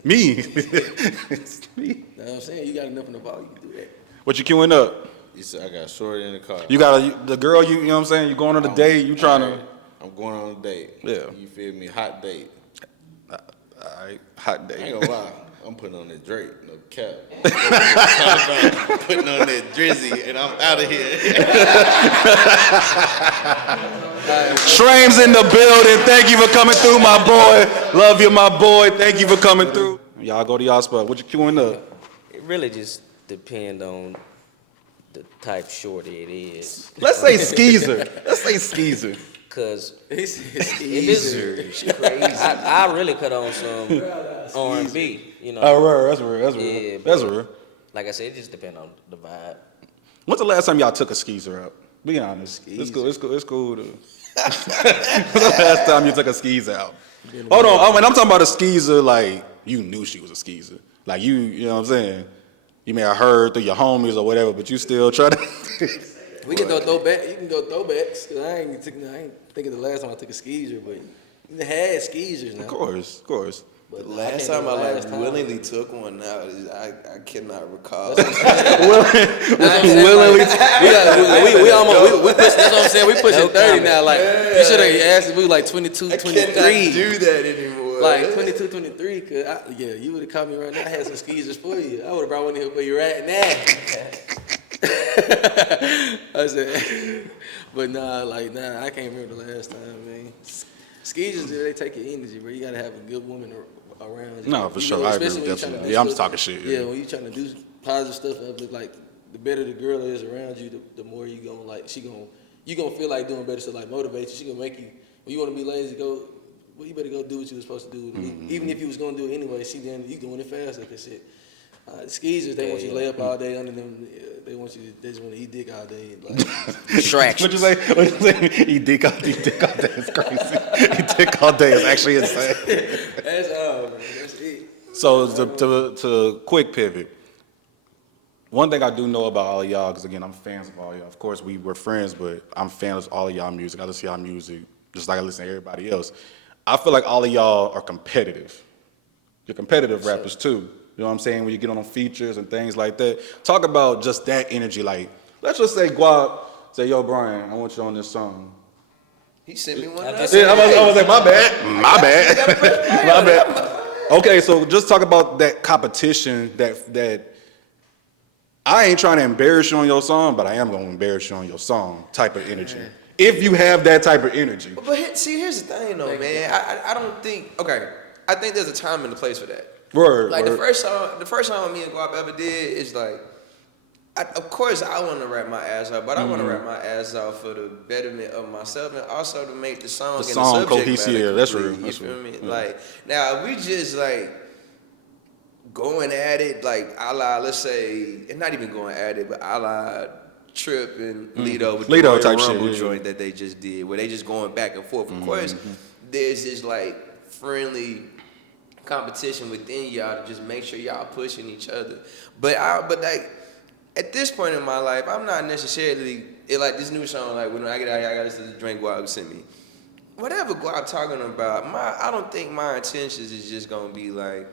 Me. It's me. You know what I'm saying? You got enough in the vault. You can do that. What you queuing up? You said I got shorty in the car. You got the girl. You know what I'm saying? You going on a date? You trying to? I'm going on a date. Yeah. You feel me? Hot date. All right, hot date. I ain't gonna lie. I'm putting on that Drake, no cap. Putting on that Drizzy, and I'm out of here. Shrame's in the building. Thank you for coming through, my boy. Love you, my boy. Thank you for coming through. Y'all go to y'all spot. What you queuing up? It really just depends on the type shorty it is. Let's say skeezer. Cause It's if it's crazy, I really cut on some R&B. You know. Oh, right, that's real. Yeah, That's real. Like I said, it just depends on the vibe. When's the last time y'all took a skeezer out? Be honest. It's cool. It's cool. When's the last time you took a skeezer out? Hold on. I'm talking about a skeezer like you knew she was a skeezer. Like you know what I'm saying? You may have heard through your homies or whatever, but you still try to. We can go throwback. You can go throwbacks. Cause I ain't thinking the last time I took a skeezer, but you had skeezers now. Of course. The last time I willingly took one out is I cannot recall. Willingly. We almost push. That's what I'm saying. We pushing 30 now. Like you should have asked if we were like 22, 23. I cannot do that anymore. Like 22, 23. Cause you would have caught me right now. I had some skeezers for you. I would have brought one here for you right now. I said, but I can't remember the last time, man. Skeezers, they take your energy, bro. You gotta have a good woman around you. No, for sure. I agree with that. Yeah, I'm just talking shit. Yeah, when you trying to do positive stuff, like the better the girl is around you, the more you gonna like. You gonna feel like doing better stuff, like motivate you. She gonna make you. When you wanna be lazy, well, you better go do what you was supposed to do. Mm-hmm. Even if you was gonna do it anyway, you doing it faster. Cause shit. Skeezers, they want you to lay up all day under them. They just want to eat dick all day. Like, Distractions. What you say? Eat dick all day is crazy. Eat dick all day is actually insane. That's all, man. That's it. So to quick pivot. One thing I do know about all of y'all, because again, I'm fans of all y'all. Of course, we're friends, but I'm fans of all of y'all music. I listen to y'all music just like I listen to everybody else. I feel like all of y'all are competitive. You're competitive rappers too. You know what I'm saying? When you get on features and things like that. Talk about just that energy. Like, let's just say Guap say, yo, Brian, I want you on this song. He sent me one. I was like, my bad. Okay, so just talk about that competition that I ain't trying to embarrass you on your song, but I am going to embarrass you on your song type of energy. If you have that type of energy. But here's the thing, though, man. I don't think, I think there's a time and a place for that. Word. The first song me and Guap ever did is like, Of course, I want to rap my ass off, but I want to rap my ass off for the betterment of myself and also to make the song and the subject cohesive. matter That's complete, real. That's you feel real. me? Yeah. Like, now, if we just, like, going at it, like, a la, let's say, and not even going at it, but a la Trip and Lido with the Lido Royal type Rumble shit, yeah. joint that they just did, where they just going back and forth. Of course, there's this, like, friendly competition within y'all to just make sure y'all pushing each other. But like, at this point in my life, I'm not necessarily like this new song. Like when I get out here, I gotta listen to Drink Guap sent me. Whatever Guap talking about, I don't think my intentions is just gonna be like,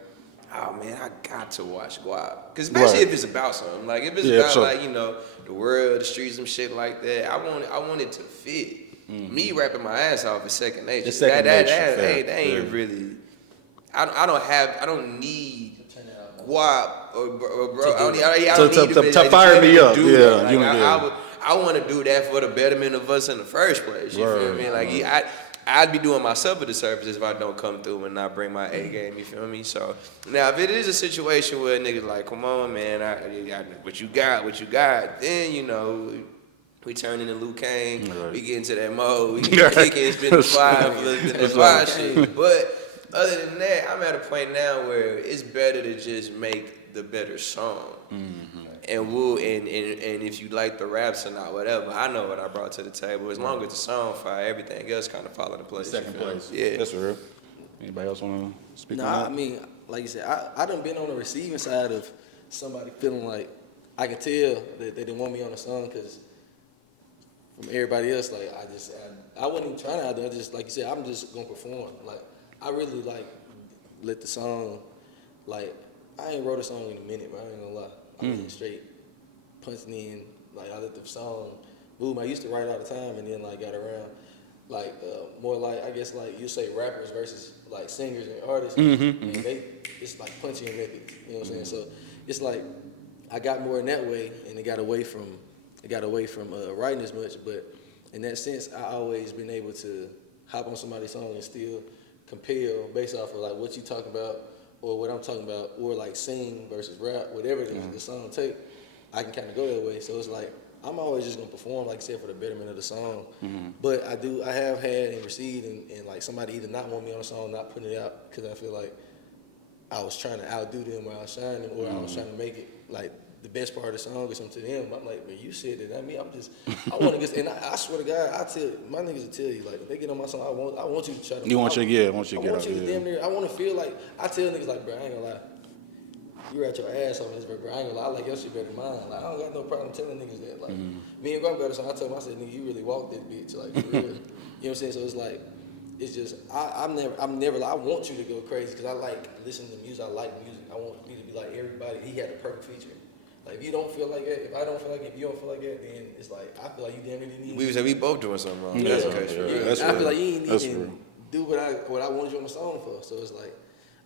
oh man, I got to watch Guap. Cause especially Right. if it's about something, like if it's Yeah, about sure. like the world, the streets, and shit like that. I want it to fit. Me rapping my ass off is second nature. It's second nature, fair. That ain't Yeah. really. I don't need Guap or bro. I don't need to fire me up. do Yeah, that. you Like, know, I want to do that for the betterment of us in the first place. You feel me? Like I'd be doing myself a disservice if I don't come through and not bring my A game. You feel me? So now if it is a situation where niggas like, come on, man, what you got, then we turn into Luke Kane. Right. We get into that mode. We kick and spin the fire for that fire shit. But other than that, I'm at a point now where it's better to just make the better song. And if you like the raps or not, whatever, I know what I brought to the table. As long as the song fire, everything else kind of fall into place. Second you feel me? place. Yeah. That's real. Anybody else want to speak on Nah, that? I mean, like you said, I done been on the receiving side of somebody feeling like I could tell that they didn't want me on the song because from everybody else, like I wasn't even trying out there. Just like you said, I'm just gonna perform. Like I really like let the song, like I ain't wrote a song in a minute, but I ain't gonna lie. I went straight punching in. Like I let the song boom. I used to write all the time, and then like got around. Like more like I guess like you say rappers versus like singers and artists, and it's like punching and ripping. You know what I'm saying? So it's like I got more in that way, and it got away from writing as much. But in that sense, I always been able to hop on somebody's song and still compel based off of like what you talking about or what I'm talking about, or like sing versus rap, whatever the song take. I can kind of go that way. So it's like I'm always just gonna perform, like I said, for the betterment of the song. But I have had and received and like somebody either not want me on a song, not putting it out because I feel like I was trying to outdo them or outshine them, or I was trying to make it like the best part of the song or something to them. I'm like, man, you said it. I mean, I want to get, and I swear to God, I tell my niggas will tell you, like, if they get on my song, I want you to try to. I want you to get out to there. damn near. I want to feel like I tell niggas like, bro, I ain't gonna lie. You at your ass on this, bro. I ain't gonna lie. I like your shit better than mine. Like, I don't got no problem telling niggas that. Like, me and Grub got a song. I told him, I said, nigga, you really walked that bitch. Like, for real. You know what I'm saying? So it's like, it's just, I'm never like, I want you to go crazy because I like listening to music. I like music. I want you to be like everybody. He had a perfect feature. Like, if you don't feel like that, if I don't feel like it, if you don't feel like that, then it's like, I feel like you damn near didn't even. We both doing something wrong. Yeah. That's okay. Sure. Yeah. That's I real. feel like you ain't That's even real. do what I wanted you on the song for. So it's like,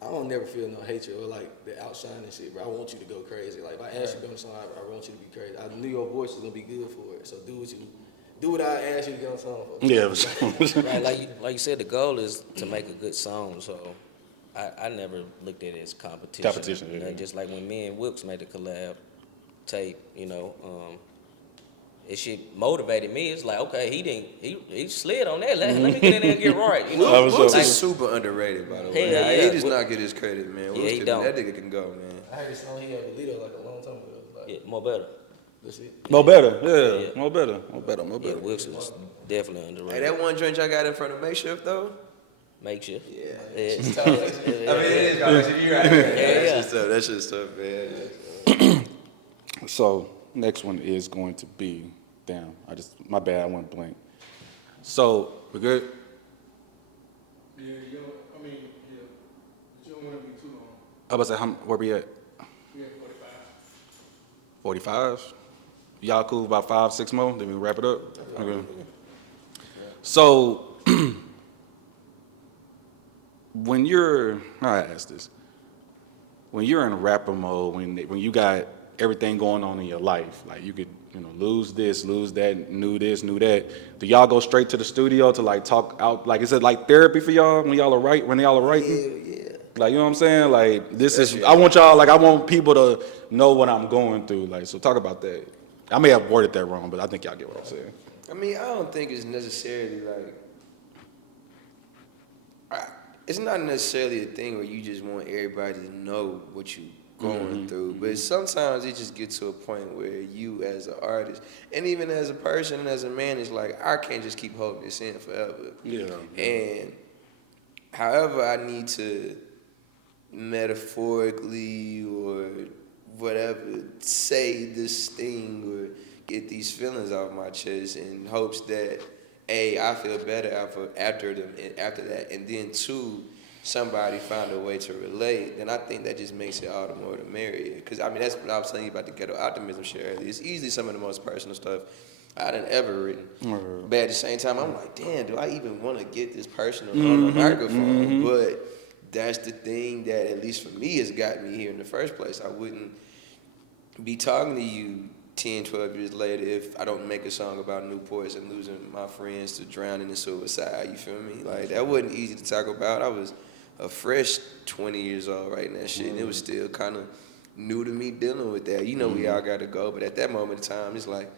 I don't never feel no hatred or like the outshining shit, bro. I want you to go crazy. Like if I ask you to be on the song, I want you to be crazy. I knew your voice was gonna be good for it. So do what I asked you to get on the song for. Yeah. Right, like you said, the goal is to make a good song. So I never looked at it as competition. Competition, yeah. Just like when me and Wilkes made the collab tape, it shit motivated me. It's like, okay, he slid on that. Let me get in there and get right. You know, Wilkes like, is super underrated, by the way. Hell yeah. He does not get his credit, man. Yeah, he don't. That nigga can go, man. I heard a song he had with Lido like a long time ago. Like, yeah, more better. that's it. More better. Yeah. Yeah. More better. Yeah, Wilkes is definitely Hey, underrated. that one joint y'all got in front of Makeshift, though? Makeshift. Yeah. Yeah. I mean, it is Makeshift. You're right. Yeah. That's just tough, man. So next one is going to be, my bad, I went blank. So we're good. Yeah, you don't want to be too long. I was like, where we at? We at 45. 45. Y'all cool? About 5-6 more. Then we wrap it up. Okay. So when you're, I ask this. When you're in rapper mode, when you got everything going on in your life, like you could, lose this, lose that, knew this, knew that. Do y'all go straight to the studio to like talk out? Like, is it like therapy for y'all when y'all are writing? Yeah. Like, you know what I'm saying? Like, this is, I want people to know what I'm going through. Like, so talk about that. I may have worded that wrong, but I think y'all get what I'm saying. I mean, I don't think it's necessarily it's not necessarily a thing where you just want everybody to know what you going through, but sometimes it just gets to a point where you as an artist and even as a person and as a man is like, I can't just keep holding this in forever. Yeah. And however I need to metaphorically or whatever say this thing or get these feelings off my chest in hopes that A, I feel better after that, and then 2, somebody found a way to relate, then I think that just makes it all the more the merrier. Because, I mean, that's what I was telling you about the ghetto optimism shit earlier. It's easily some of the most personal stuff I done ever written. But at the same time, I'm like, damn, do I even want to get this personal on the microphone? But that's the thing that, at least for me, has got me here in the first place. I wouldn't be talking to you 10, 12 years later if I don't make a song about Newports and losing my friends to drowning in suicide. You feel me? Like, that wasn't easy to talk about. I was a fresh 20 years old writing that shit, and it was still kind of new to me dealing with that. You know, we all got to go, but at that moment in time, it's like,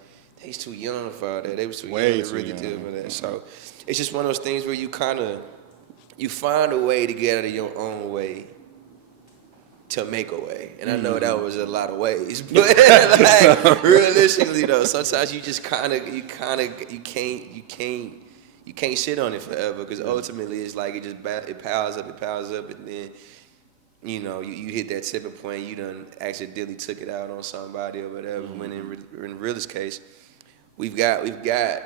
they was too young for that. They was too young to really deal with that. So it's just one of those things where you find a way to get out of your own way to make a way. And I know that was a lot of ways, but like, realistically though, sometimes you just you can't sit on it forever, because ultimately it's like it piles up, and then you know you hit that tipping point. You done accidentally took it out on somebody or whatever. When in realist case, we've got an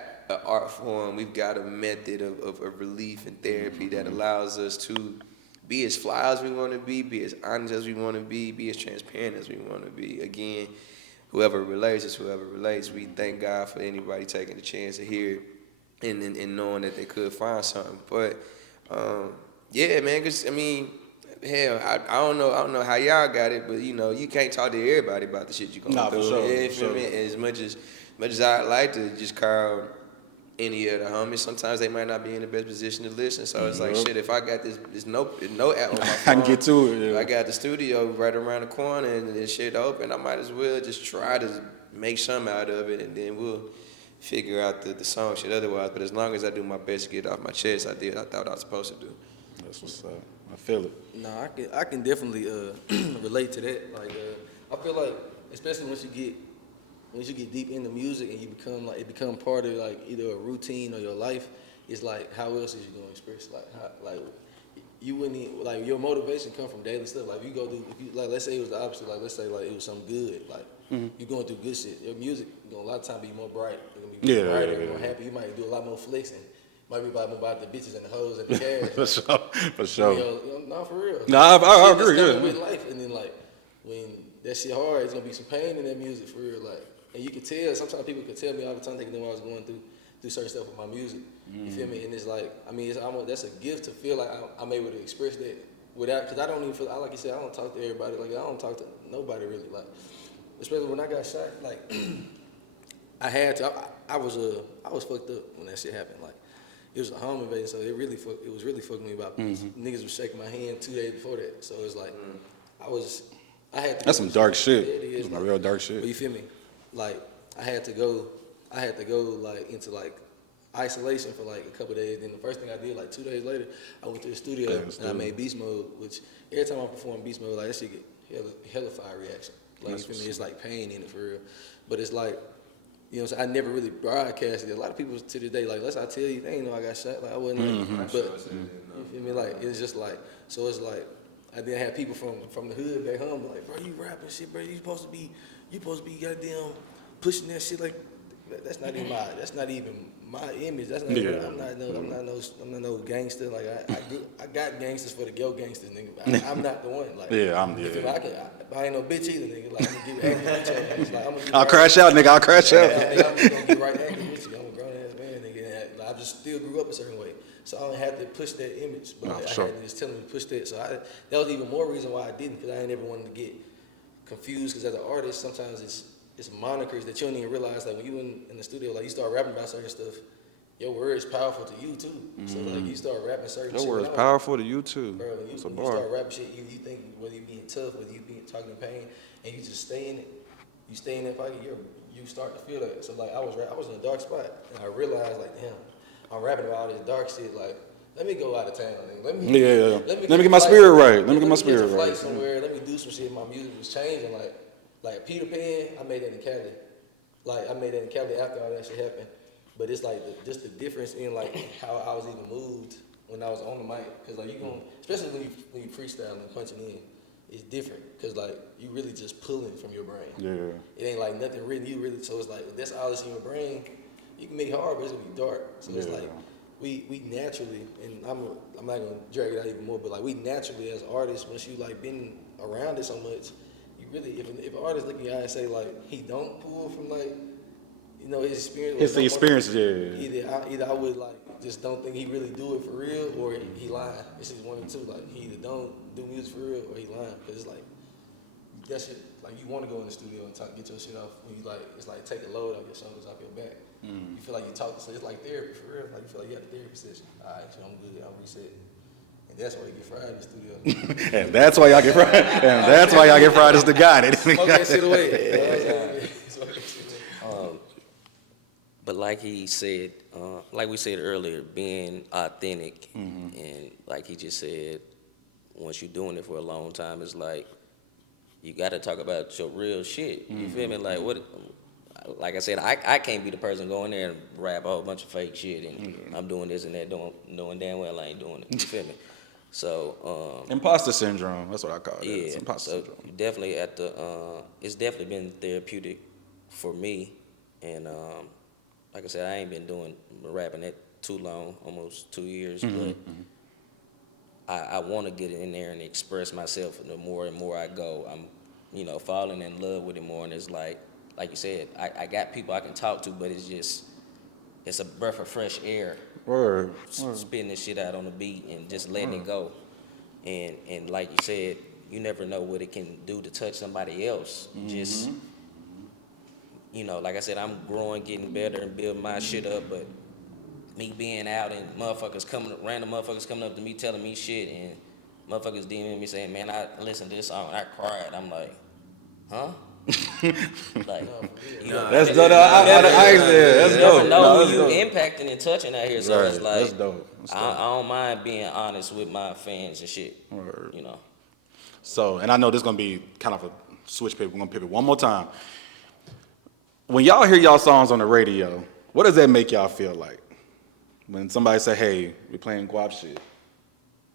art form, we've got a method of relief and therapy that allows us to be as fly as we want to be as honest as we want to be as transparent as we want to be. Again, whoever relates is whoever relates. We thank God for anybody taking the chance to hear it and knowing that they could find something. But yeah, man, because I mean, hell, I don't know how y'all got it, but you know, you can't talk to everybody about the shit you're going through. For sure, Yeah, feel me? As much as I'd like to just call any of the homies, sometimes they might not be in the best position to listen. So it's like, shit, if I got this note app on my phone, I can get to it. Yeah. If I got the studio right around the corner and this shit open, I might as well just try to make something out of it, and then we'll figure out the song shit otherwise. But as long as I do my best to get it off my chest, I did what I thought I was supposed to do. That's what's up. I feel it. No, I can definitely relate to that. Like, I feel like, especially once you get deep into music and you become part of like either a routine or your life, it's like, how else is you gonna express you wouldn't even, like, your motivation come from daily stuff. Like, if you go through, let's say it was the opposite, like let's say like it was something good, like you're going through good shit. Your music, a lot of times be more bright. It's gonna be more brighter, more happy. You might do a lot more flexing. Might be about the bitches and the hoes and the cash. For sure. No, for real. No, I agree. With life, and then like when that shit hard, it's gonna be some pain in that music for real. Like, and you can tell. Sometimes people could tell me all the time they know what I was going through certain stuff with my music. You feel me? And it's like, I mean, that's a gift to feel like I'm able to express that without, because I don't even feel, like you said, I don't talk to everybody. Like, I don't talk to nobody really. Like, especially when I got shot. Like, I had to. I was fucked up when that shit happened. Like, it was a home invasion, so it was really fucking me about. Niggas was shaking my hand 2 days before that, so it's like I had to. That's some dark shit. Yeah, it is. That's real dark shit. But you feel me? Like, I had to go like into like isolation for like a couple of days. Then the first thing I did, like 2 days later, I went to the studio and I made Beast Mode, which every time I perform Beast Mode, like, that shit get hella fire reaction. Like, you feel me? It's like pain in it for real. But it's like, you know what I'm saying? I never really broadcasted it. A lot of people to this day, like, unless I tell you, they ain't know I got shot. Like, I wasn't like, but you feel me? Like, it's just like, so it's like, I then had people from the hood back home like, bro, you rapping shit, bro. You supposed to be goddamn pushing that shit. Like, that's not even my image. That's not. Yeah. I'm not no gangster. Like, I got gangsters for the go gangsters, nigga. I'm not the one. Like, yeah, I ain't no bitch either, nigga. Like, I'm gonna give active bitch. Like, I'll crash out, nigga. I'll crash out. I'm just gonna get right active with you. I'm a grown ass man, nigga. And I just still grew up a certain way, so I don't have to push that image. But I had to just tell them to push that. So that was even more reason why I didn't, because I ain't ever wanted to get confused. Because as an artist, sometimes it's monikers that you don't even realize. Like, when you in the studio, like, you start rapping about certain stuff, your word is powerful to you too. So like you start rapping certain Your shit. word's when I was- powerful to you too. Bro, when you start rapping shit, you think whether you being tough, whether you being talking in pain, and you just stay in it, you stay in that pocket, you start to feel that. So like I was in a dark spot, and I realized like, damn, I'm rapping about all this dark shit. Like, let me go out of town. Nigga. Let me get my spirit right. Let me get my spirit right. right. Somewhere. Let me do some shit. My music was changing. Like Peter Pan, I made that in Cali. Like I made that in Cali after all that shit happened. But it's like just the difference in like how I was even moved when I was on the mic. Cause like you gon' especially when you freestyle and punching in, it's different. Cause like you really just pulling from your brain. Yeah. It ain't like nothing written. You really so it's like that's all that's in your brain. You can make it hard, but it's gonna be dark. So it's like we naturally, and I'm not gonna drag it out even more, but like we naturally as artists, once you like been around it so much, you really if an artist look in your eye and say like he don't pull from like. You know, his experience. It's the experiences, yeah. Either I would like just don't think he really do it for real, or he lying. It's just one or two. Like he either don't do music for real, or he lying. Cause it's like that shit. Like you want to go in the studio and get your shit off. When you like, it's like take a load off your shoulders, off your back. You feel like you talk. So it's like therapy for real. Like you feel like you have a therapy session. All right, so I'm good. I'm reset. And that's why you get fried in the studio. And that's why y'all get fried. And that's why y'all get fried as the guy. Smoke that shit away. You know what I'm saying? Smoke that shit away. But like he said, like we said earlier, being authentic, and like he just said, once you're doing it for a long time, it's like you got to talk about your real shit. You feel me? Like what? Like I said, I can't be the person going there and rap a whole bunch of fake shit, and I'm doing this and that, knowing damn well I ain't doing it. You feel me? So Imposter syndrome. That's what I call it. yeah, It's imposter so syndrome. definitely it's definitely been therapeutic for me, and like I said, I ain't been doing rapping that too long, almost 2 years, but I want to get in there and express myself. And the more and more I go, I'm, falling in love with it more. And it's like you said, I got people I can talk to, but it's a breath of fresh air. Word. Spitting this shit out on the beat and just letting it go. And like you said, you never know what it can do to touch somebody else. Just, like I said, I'm growing, getting better and building my shit up, but me being out and random motherfuckers coming up to me telling me shit and motherfuckers DMing me saying, man, I listened to this song and I cried. I'm like, huh? Like, That's dope. That's you dope. never know who you impacting and touching out here. So Right. it's like, That's dope. I don't mind being honest with my fans and shit. Word. You know. So, and I know this is going to be kind of a switch pivot. We're going to pivot one more time. When y'all hear y'all songs on the radio, what does that make y'all feel like? When somebody say, hey, we playing guap shit.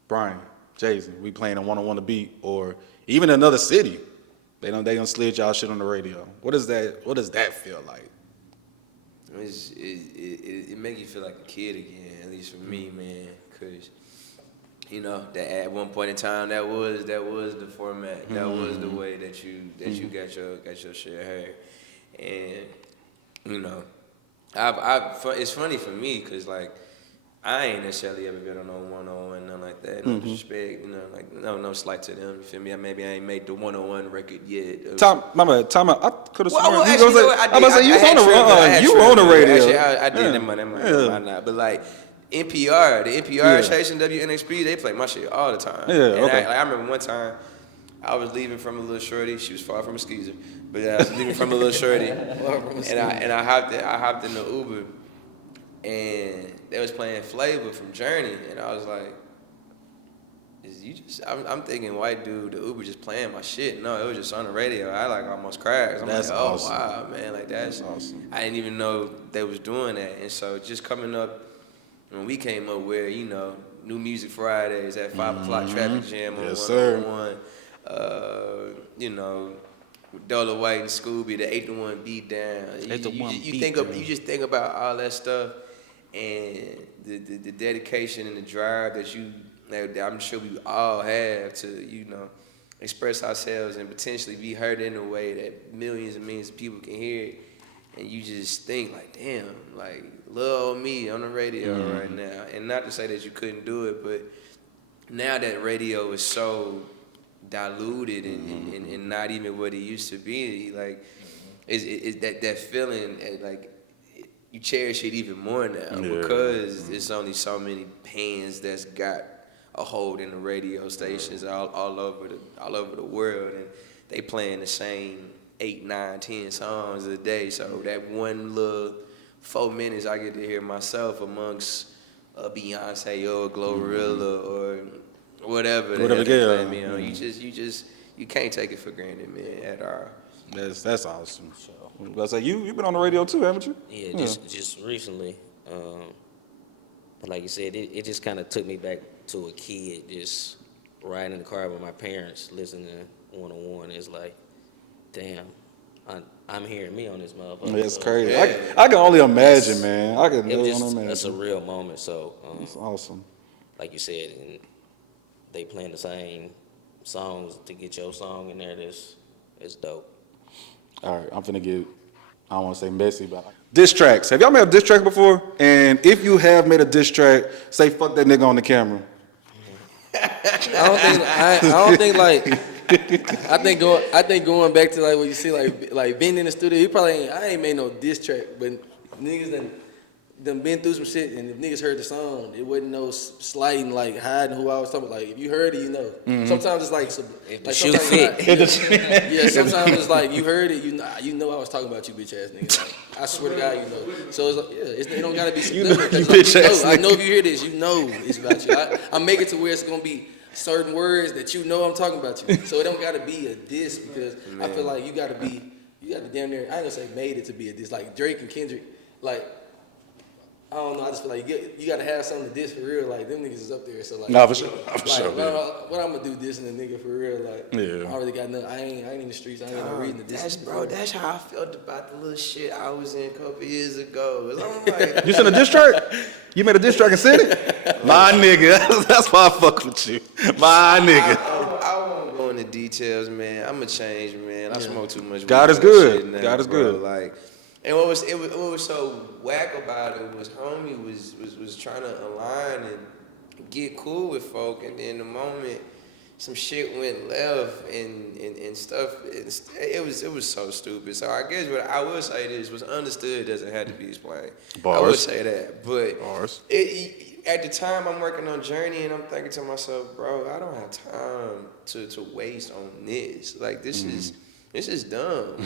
Brian, Jason, we playing a one-on-one to beat, or even another city. They done slid y'all shit on the radio. What does that feel like? It make you feel like a kid again, at least for me, man. Cause that at one point in time that was the format, that was the way that you got your shit heard, and it's funny for me because like I ain't necessarily ever been on no one-on-one, nothing like that. No disrespect, no slight to them. You feel me? Maybe I ain't made the one-on-one record yet. Time out. I could have sworn. Well, actually, you were on the radio. Actually, I did that money. But like NPR, the NPR station, WNXP, they play my shit all the time. Yeah, and okay. I remember one time I was leaving from a little shorty. She was far from a skeezer, but I was leaving from a little shorty, and I hopped in the Uber. And they was playing Flavor from Journey, and I was like, I'm thinking white dude, the Uber just playing my shit. No, it was just on the radio. I like almost cried. I'm That's like, oh awesome. wow, man, like that's awesome. I didn't even know they was doing that. And so just coming up, when we came up where, New Music Fridays at 5 o'clock Traffic Jam on Yes, 101, Dola White and Scooby, the 8-1 beat down. You just think about all that stuff. And the dedication and the drive that I'm sure we all have to, express ourselves and potentially be heard in a way that millions and millions of people can hear it. And you just think like, damn, like little old me on the radio right now. And not to say that you couldn't do it, but now that radio is so diluted and not even what it used to be, like, is that feeling like. you cherish it even more now because there's only so many hands that's got a hold in the radio stations all over the world, and they playing the same 8, 9, 10 songs a day. So that one little 4 minutes I get to hear myself amongst a Beyonce or a Glorilla or whatever they play me on. You can't take it for granted, man, at all. That's awesome. So, I say you've been on the radio too, haven't you? Yeah, just recently. Like you said, it just kind of took me back to a kid, just riding in the car with my parents, listening to 101. It's like, damn, I'm hearing me on this motherfucker. It's crazy. Yeah. I can only imagine, man. I can only imagine. That's a real moment. So it's awesome. Like you said, and they playing the same songs to get your song in there. It's dope. All right, I'm finna get, I don't want to say messy, but diss tracks. Have y'all made a diss track before? And if you have made a diss track, say fuck that nigga on the camera. I don't think like I think going back to like what you see like being in the studio, he probably ain't, I ain't made no diss track, but niggas done been through some shit, and if niggas heard the song, it wasn't no sliding like hiding who I was talking about. Like if you heard it, you know. Mm-hmm. Sometimes it's like shoe fit. Yeah, sometimes it's like you heard it, you know I was talking about you, bitch ass nigga. Like, I swear to God, you know. So it's like, it don't gotta be subliminal. You bitch ass nigga. I know if you hear this, you know it's about you. I make it to where it's gonna be certain words that you know I'm talking about you. So it don't gotta be a diss because I feel like you gotta damn near, I ain't gonna say made it to be a diss. Like Drake and Kendrick, like I don't know, I just feel like you gotta have something to diss for real. Like them niggas is up there, so like nah, for sure. What I'm gonna do dissing a nigga for real? Like I already got nothing. I ain't in the streets. I ain't no reading the diss. That's how I felt about the little shit I was in a couple years ago. I'm like, you sent a diss track? You made a diss track and sent it? My nigga, that's why I fuck with you. My nigga. I won't go into details, man. I'm a change, man. I smoke too much. God is good. Now, God is good. Like. And what was so whack about it was homie was trying to align and get cool with folk, and then the moment some shit went left and stuff, it was so stupid. So I guess what I will say this was understood doesn't have to be explained. Bars. I would say that, but bars. At the time I'm working on Journey and I'm thinking to myself, bro, I don't have time to waste on this. Like this is dumb.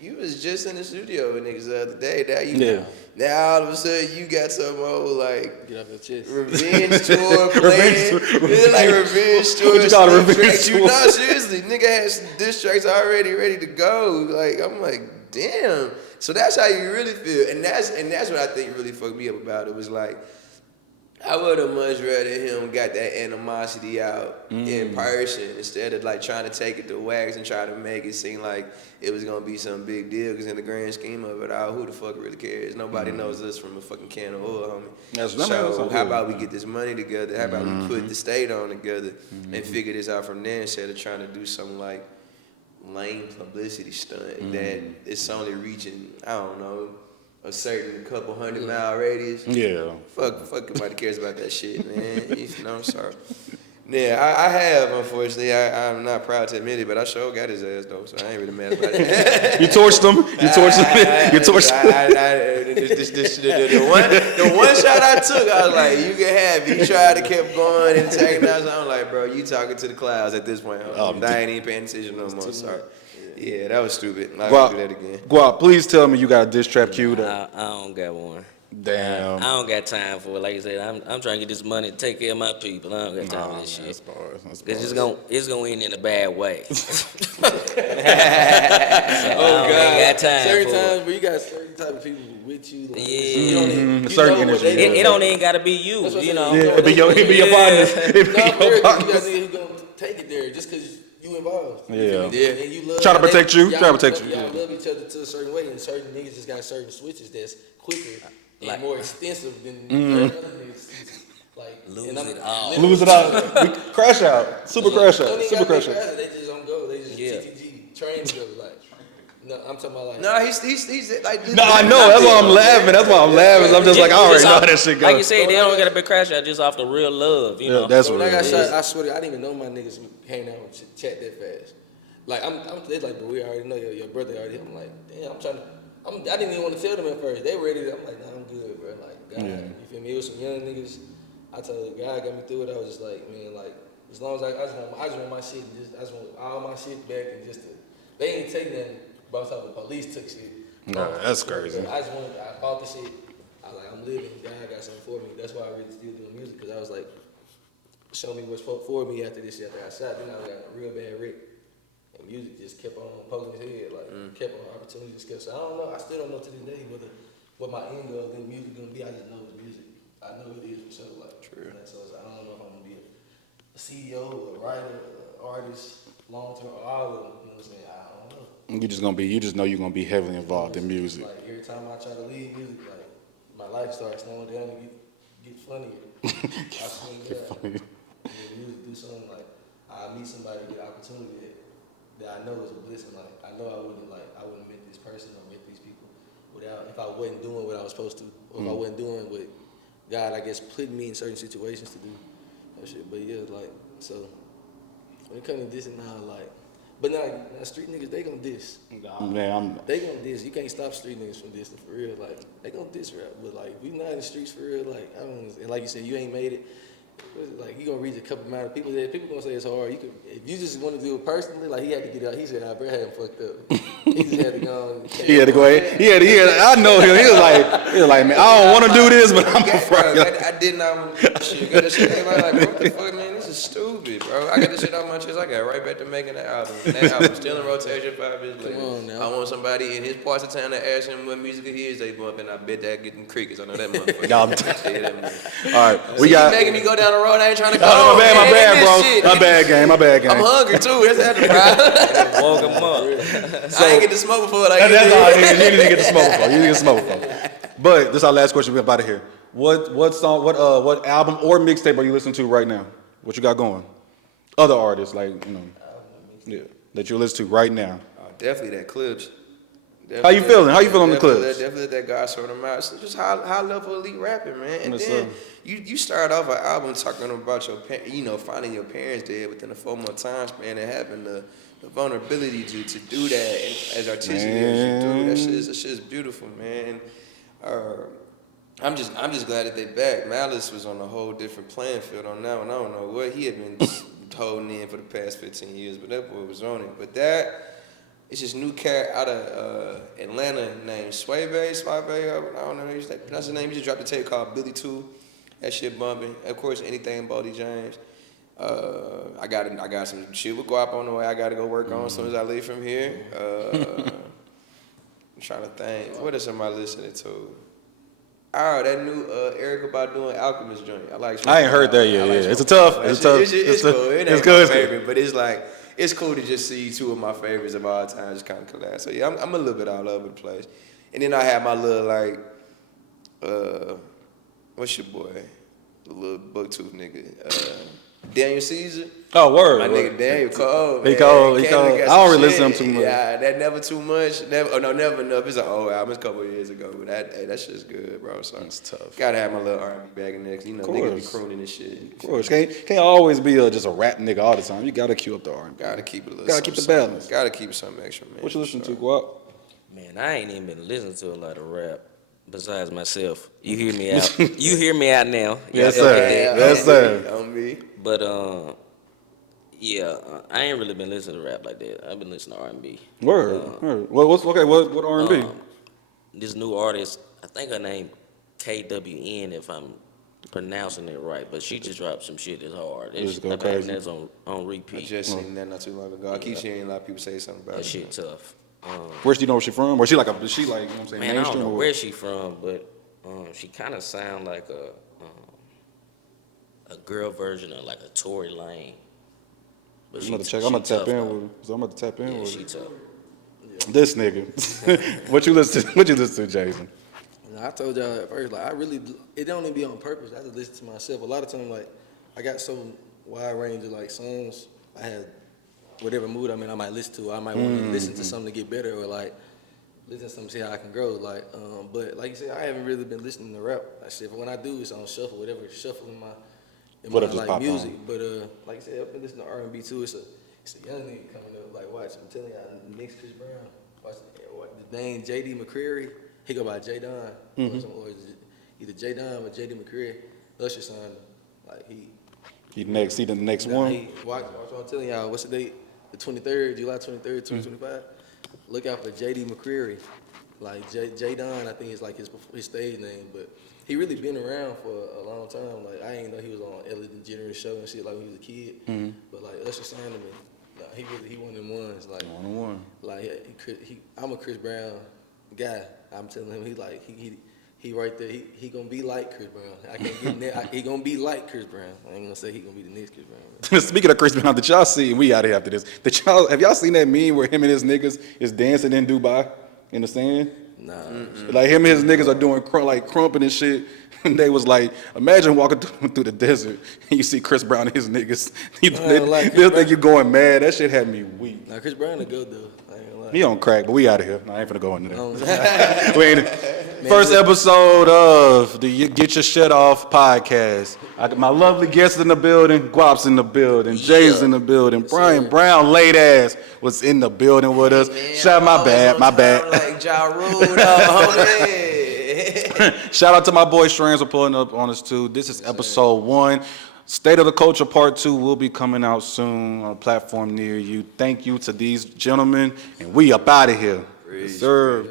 You was just in the studio with niggas the other day. Now all of a sudden you got some old like get off your chest revenge tour playing. Revenge tour. What you call a revenge tour? No, seriously, nigga had some diss tracks already ready to go. Like I'm like, damn. So that's how you really feel, and that's what I think really fucked me up about it was like. I would have much rather him got that animosity out in person instead of like trying to take it to wax and try to make it seem like it was gonna be some big deal. Because in the grand scheme of it all, who the fuck really cares? Nobody knows us from a fucking can of oil, homie. So how about we get this money together? How about we put the state on together and figure this out from there instead of trying to do some like lame publicity stunt that it's only reaching, I don't know, a certain couple 100-mile radius. Yeah. Fuck, nobody cares about that shit, man. You know, I'm sorry. Yeah, I have, unfortunately. I'm not proud to admit it, but I sure got his ass, though, so I ain't really mad about it. You torched him? You torched him? You torched him? The one shot I took, I was like, you can have it. He tried to keep going and taking out. I'm like, bro, you talking to the clouds at this point. I ain't even paying attention no more, sorry. Yeah, that was stupid. I won't do that again. Guap, please tell me you got a diss trap queued up. I don't got one. Damn. I don't got time for it. Like I said, I'm trying to get this money to take care of my people. I don't got time for this shit. Cause it's gonna end in a bad way. God! Got time certain times where you got certain type of people with you. Like, certain energy. It don't even gotta be you. You know. Yeah, it be your partners. You got niggas who gonna take it there just cause you involved. Yeah. And you love Try to protect you. Y'all love each other to a certain way, and certain niggas just got certain switches that's quicker and more extensive than other niggas. Like Lose it all. We crash out. Super crash out. Super crash out. They just don't go. They just TTG train together. Like, no, I'm talking about like. No, he's like. No, I know. That's why I'm laughing. I'm just like, I already know how that shit goes. Like you said, they don't get a big crash out just off the real love. You know. That's when what I got it shot, is. I swear to God, I didn't even know my niggas came down and chat that fast. Like they like, but we already know your brother already. I'm like, damn, I'm trying to I didn't even want to tell them at first. They were ready. I'm like, nah, I'm good, bro. Like, God, Yeah. you feel me? It was some young niggas. I told God got me through it. I was just like, man, like, as long as I just want my shit, I just want all my shit back and they ain't take nothing. But the police took shit. Nah, that's crazy. I bought the shit. I was like, I'm living. God got something for me. That's why I really still doing music, because I was like, show me what's for me after this shit. After I shot, then I got a real bad wreck. And music just kept on poking his head, like kept on opportunities kept. So I don't know. I still don't know to this day what my end goal in music gonna be. I just know it's music. I know it is for sure. Like true. So I don't know if I'm gonna be a CEO, a writer, an artist, long term, all of them. You know what I'm saying? I don't know. You just know you're gonna be heavily involved in music. Like every time I try to leave music, like my life starts slowing down and get funnier. I swing down. And music do something like I meet somebody, get an opportunity that I know is a blessing. Like I know I wouldn't meet this person or meet these people if I wasn't doing what I was supposed to, or if I wasn't doing what God, I guess, put me in certain situations to do that shit. But yeah, like so when it comes to this and now, like. But now street niggas, they gon' diss. Man, They gon' diss. You can't stop street niggas from dissing, for real. Like, they gon' diss rap. But, like, we not in the streets, for real. Like, I don't, and like you said, you ain't made it. Like, you gonna reach a couple amount of people. People gonna say it's hard. If you just want to do it personally, like, he had to get out. He said, bro had him fucked up. He just had to go. he had to go ahead. He had. I know him. He was like, man, I don't want to do this, but I'm afraid. I did not want to do this shit. Got this shit. Everybody like, what the fuck, man? This is stupid, bro. I got this shit off my chest. I got right back to making the album. And that album still in rotation 5 years later. Come on now. I want somebody in his parts of town to ask him what music he is. They bump, and I bet that getting crickets. I know that motherfucker. All right, we got. making me go down the road. I ain't trying to go. Oh, my bad, bro. My bad game. I'm hungry too. That's the problem. Woke him up. I ain't get to smoke before. Like That's all it is. You didn't get the smoke before. You didn't get the smoke before. But this is our last question. We're about to hear. What song? What album or mixtape are you listening to right now? What you got going? Other artists, like that you listen to right now. Definitely that Clips. How you feeling? How you feeling on the Clips? Definitely that guy sort of out. So just high level elite rapping, man. And Yes, then sir. you start off an album talking about finding your parents dead within a 4-month time span and having the vulnerability to do that as artistically as you do. That shit's beautiful, man. I'm just glad that they back. Malice was on a whole different playing field on that one. I don't know what he had been holding in for the past 15 years, but that boy was on it. But it's this new cat out of Atlanta named Suave. I don't know that's his name. He just dropped a tape called Billy 2. That shit bumping. Of course, anything Baldy James. I got some shit with Guap on the way. I got to go work on as soon as I leave from here. I'm trying to think. What is somebody listening to? Oh, that new Erykah Badu and Alchemist joint. I ain't heard that yet. It's tough. It's cool. It ain't my favorite, but it's like it's cool to just see two of my favorites of all time just kind of collab. So yeah, I'm a little bit all over the place. And then I have my little like, what's your boy, the little bucktooth nigga, Daniel Caesar. Oh, word. My nigga Daniel cold. He cold. I don't really listen to him too much. Yeah, that Never Too Much. Never Enough. It's an old album. It's a couple of years ago, but that shit's good, bro. So That's tough. Gotta have my little R&B bag in there, 'cause niggas be crooning and shit. Of course, can't always be just a rap nigga all the time. You gotta cue up the R&B. Gotta keep it a little. Gotta keep the balance. Gotta keep it something extra, man. What you listening to, Guap? Man, I ain't even been listening to a lot of rap besides myself. You hear me out. You hear me out now. Yes, Y'all sir. get that. Yes, sir. On me. But yeah, I ain't really been listening to rap like that. I've been listening to R&B. Word. What R&B? This new artist, I think her name KWN, if I'm pronouncing it right, but she just dropped some shit that's hard. Just go I think crazy. that's on I repeat. just seen that not too long ago. I keep hearing a lot of people say something about That it. shit tough. Where do you know where she from? Or she like you know what I'm saying, Man, I don't mainstream? know or where she from, but she kind of sound like a girl version of like a Tory Lane. But I'm gonna tap in with her. So I'm gonna tap in Yeah, with she her. tough. This nigga. What you listen to, Jason? I told y'all at first, like, it don't even be on purpose. I just listen to myself. A lot of times, like, I got so wide range of, like, songs. I had whatever mood I'm in, I might listen to. I might want to listen to something to get better or, like, listen to something to see how I can grow. Like, but like you said, I haven't really been listening to rap. Like, shit, but when I do, it's on shuffle, whatever, shuffle in my Whatever just like, pop music. on. But, like I said, I've been listening to R&B, too. It's a young nigga coming up. Like, watch, I'm telling y'all, next Chris Brown. Watch named J.D. McCreary. He go by J Don. Or is it either J Don or J.D. McCreary. Usher signed him. Like He the next one. Watch what I'm telling y'all. What's the date? The 23rd, July 23rd, 2025. Look out for J.D. McCreary. Like J Don, I think is like his stage name, but he really been around for a long time. Like I didn't know he was on Ellen DeGeneres show and shit like when he was a kid. But like Usher signed him. He one of them ones. Like Like I'm a Chris Brown guy. I'm telling him he right there. He gonna be like Chris Brown. I can't get in there. He gonna be like Chris Brown. I ain't gonna say he gonna be the next Chris Brown. Speaking of Chris Brown, did y'all see? We out here after this. Have y'all seen that meme where him and his niggas is dancing in Dubai in the sand? Nah. Like him and his niggas are doing crumping and shit. And they was like, imagine walking through the desert and you see Chris Brown and his niggas. They'll think you going mad. That shit had me weak. Nah, Chris Brown a good though. I ain't gonna lie. He on crack, but we out of here. I ain't finna go into that. First episode of the Get Your Shit Off podcast. I got my lovely guests in the building. Guap's in the building. Jay's in the building. Brian Brown, late ass, was in the building with us. Shout out, my bad. Like Ja Rule, Shout out to my boy Strands for pulling up on us too. This is episode 1. State of the Culture Part 2 will be coming out soon on a platform near you. Thank you to these gentlemen, and we up out of here. Yes, sir.